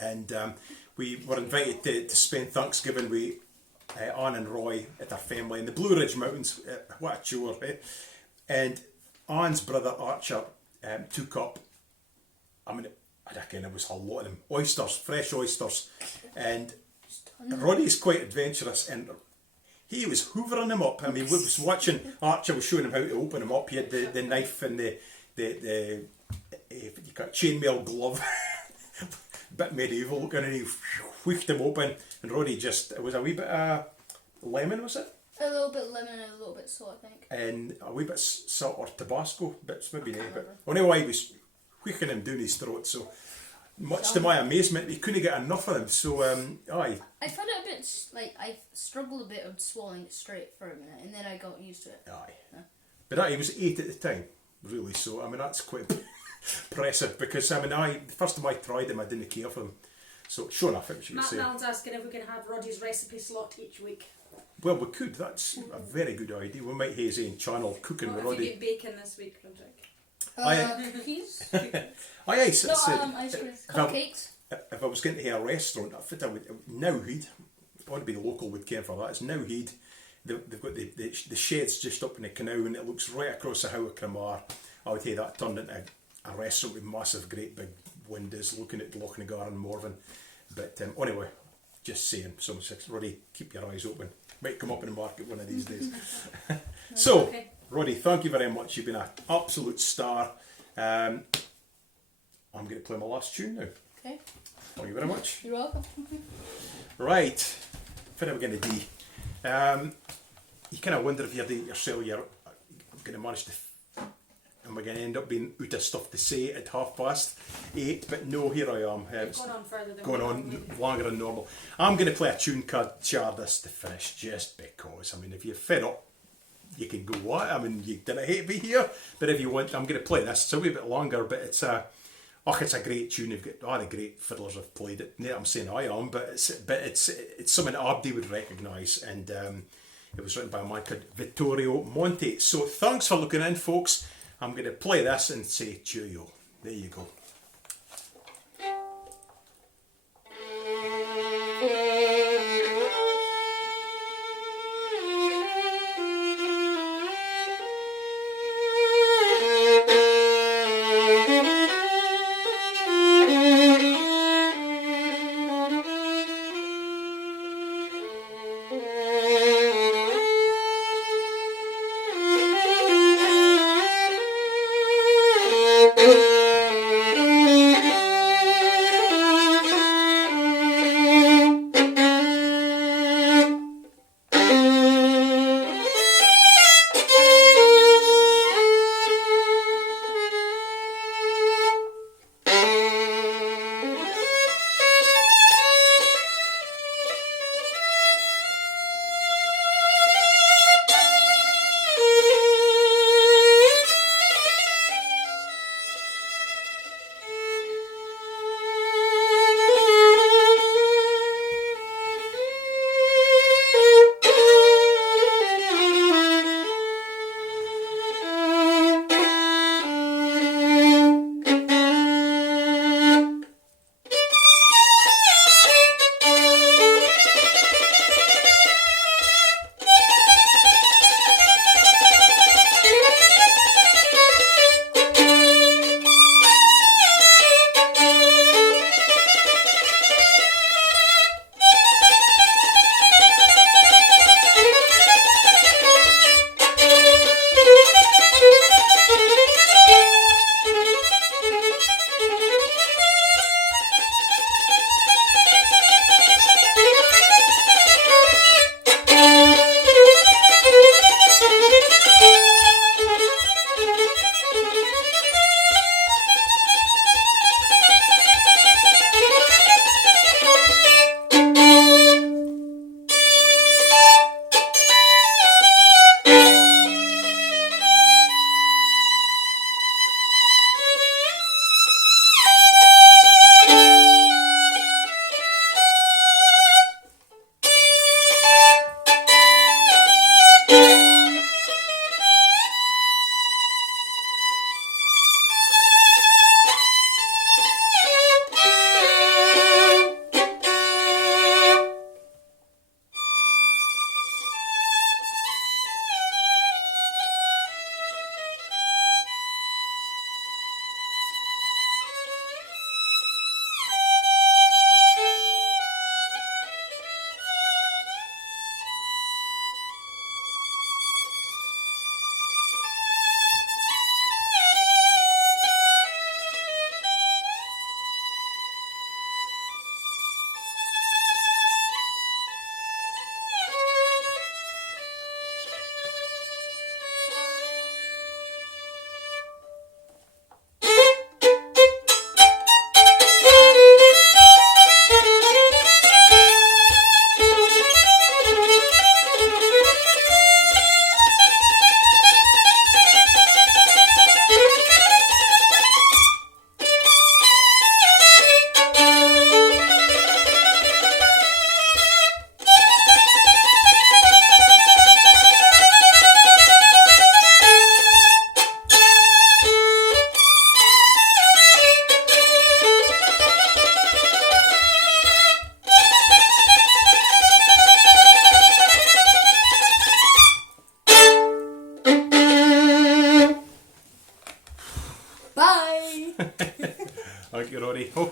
And we were invited to spend Thanksgiving with Anne and Roy at their family in the Blue Ridge Mountains. What a chore, eh? And Anne's brother Archer took up, I reckon it was a lot of them, oysters, fresh oysters. And Roddy's quite adventurous, and he was hoovering them up. I mean, we was watching, Archer was showing him how to open them up. He had the knife and the you got chainmail glove, bit medieval looking, and he whiffed them open, and Roddy just, it was a wee bit of lemon, was it? A little bit lemon and a little bit salt, I think. And a wee bit salt or Tabasco bits, maybe not, but anyway, he was wheeking him down his throat, so much to my amazement, he couldn't get enough of them, so aye. I found it a bit, like, I struggled a bit of swallowing it straight for a minute, and then I got used to it. Aye. Yeah. But he was 8 at the time, really, so I mean, that's quite impressive, because I mean, the first time I tried them, I didn't care for them, so sure enough, it was you Matt say. Nell's asking if we can have Roddy's recipe slot each week. Well, we could, that's a very good idea. We might have his channel cooking What with if Roddy. you get bacon this week, Roderick? Cookies? I said, Ice cream. Cupcakes? if I was going to a restaurant, I think I would, now he'd, I want to be the local would care for that, it's now he'd, they've got the sheds just up in the canal and it looks right across the How of Cramar. I would say that turned into a restaurant with massive great big windows looking at Lochnagar and Morven. But anyway, just saying, so Roddy, keep your eyes open. Might come up in the market one of these days. So, Okay. Roddy, thank you very much. You've been an absolute star. I'm going to play my last tune now. Okay. Thank you very much. You're welcome. Right, what are we going to do? You kind of wonder if you're doing yourself, you're going to manage to, am I going to end up being out of stuff to say at 8:30? But no, here I am. We've gone on further than Going we on normally do. longer than normal. I'm going to play a tune called Chardis to finish, just because. I mean, if you're fed up, you can go, what? I mean, you didn't hate me here, but if you want, I'm going to play this. It's a wee bit longer, but it's a great tune. You've got all the great fiddlers have played it. No, I'm saying I am, but it's something that Abdi would recognise, and it was written by a man called Vittorio Monti. So thanks for looking in, folks. I'm going to play this and say cheerio. There you go.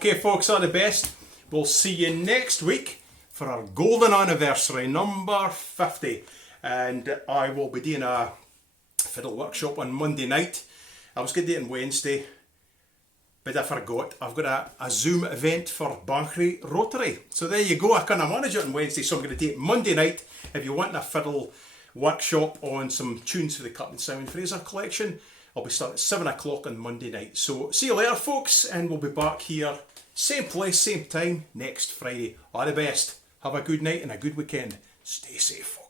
Okay, folks, all the best. We'll see you next week for our golden anniversary, number 50. And I will be doing a fiddle workshop on Monday night. I was going to do it on Wednesday, but I forgot. I've got a Zoom event for Banchory Rotary. So there you go. I can't manage it on Wednesday, so I'm going to do it Monday night. If you want a fiddle workshop on some tunes for the Captain Simon Fraser collection, I'll be starting at 7 o'clock on Monday night. So see you later, folks, and we'll be back here, same place, same time, next Friday. All the best. Have a good night and a good weekend. Stay safe.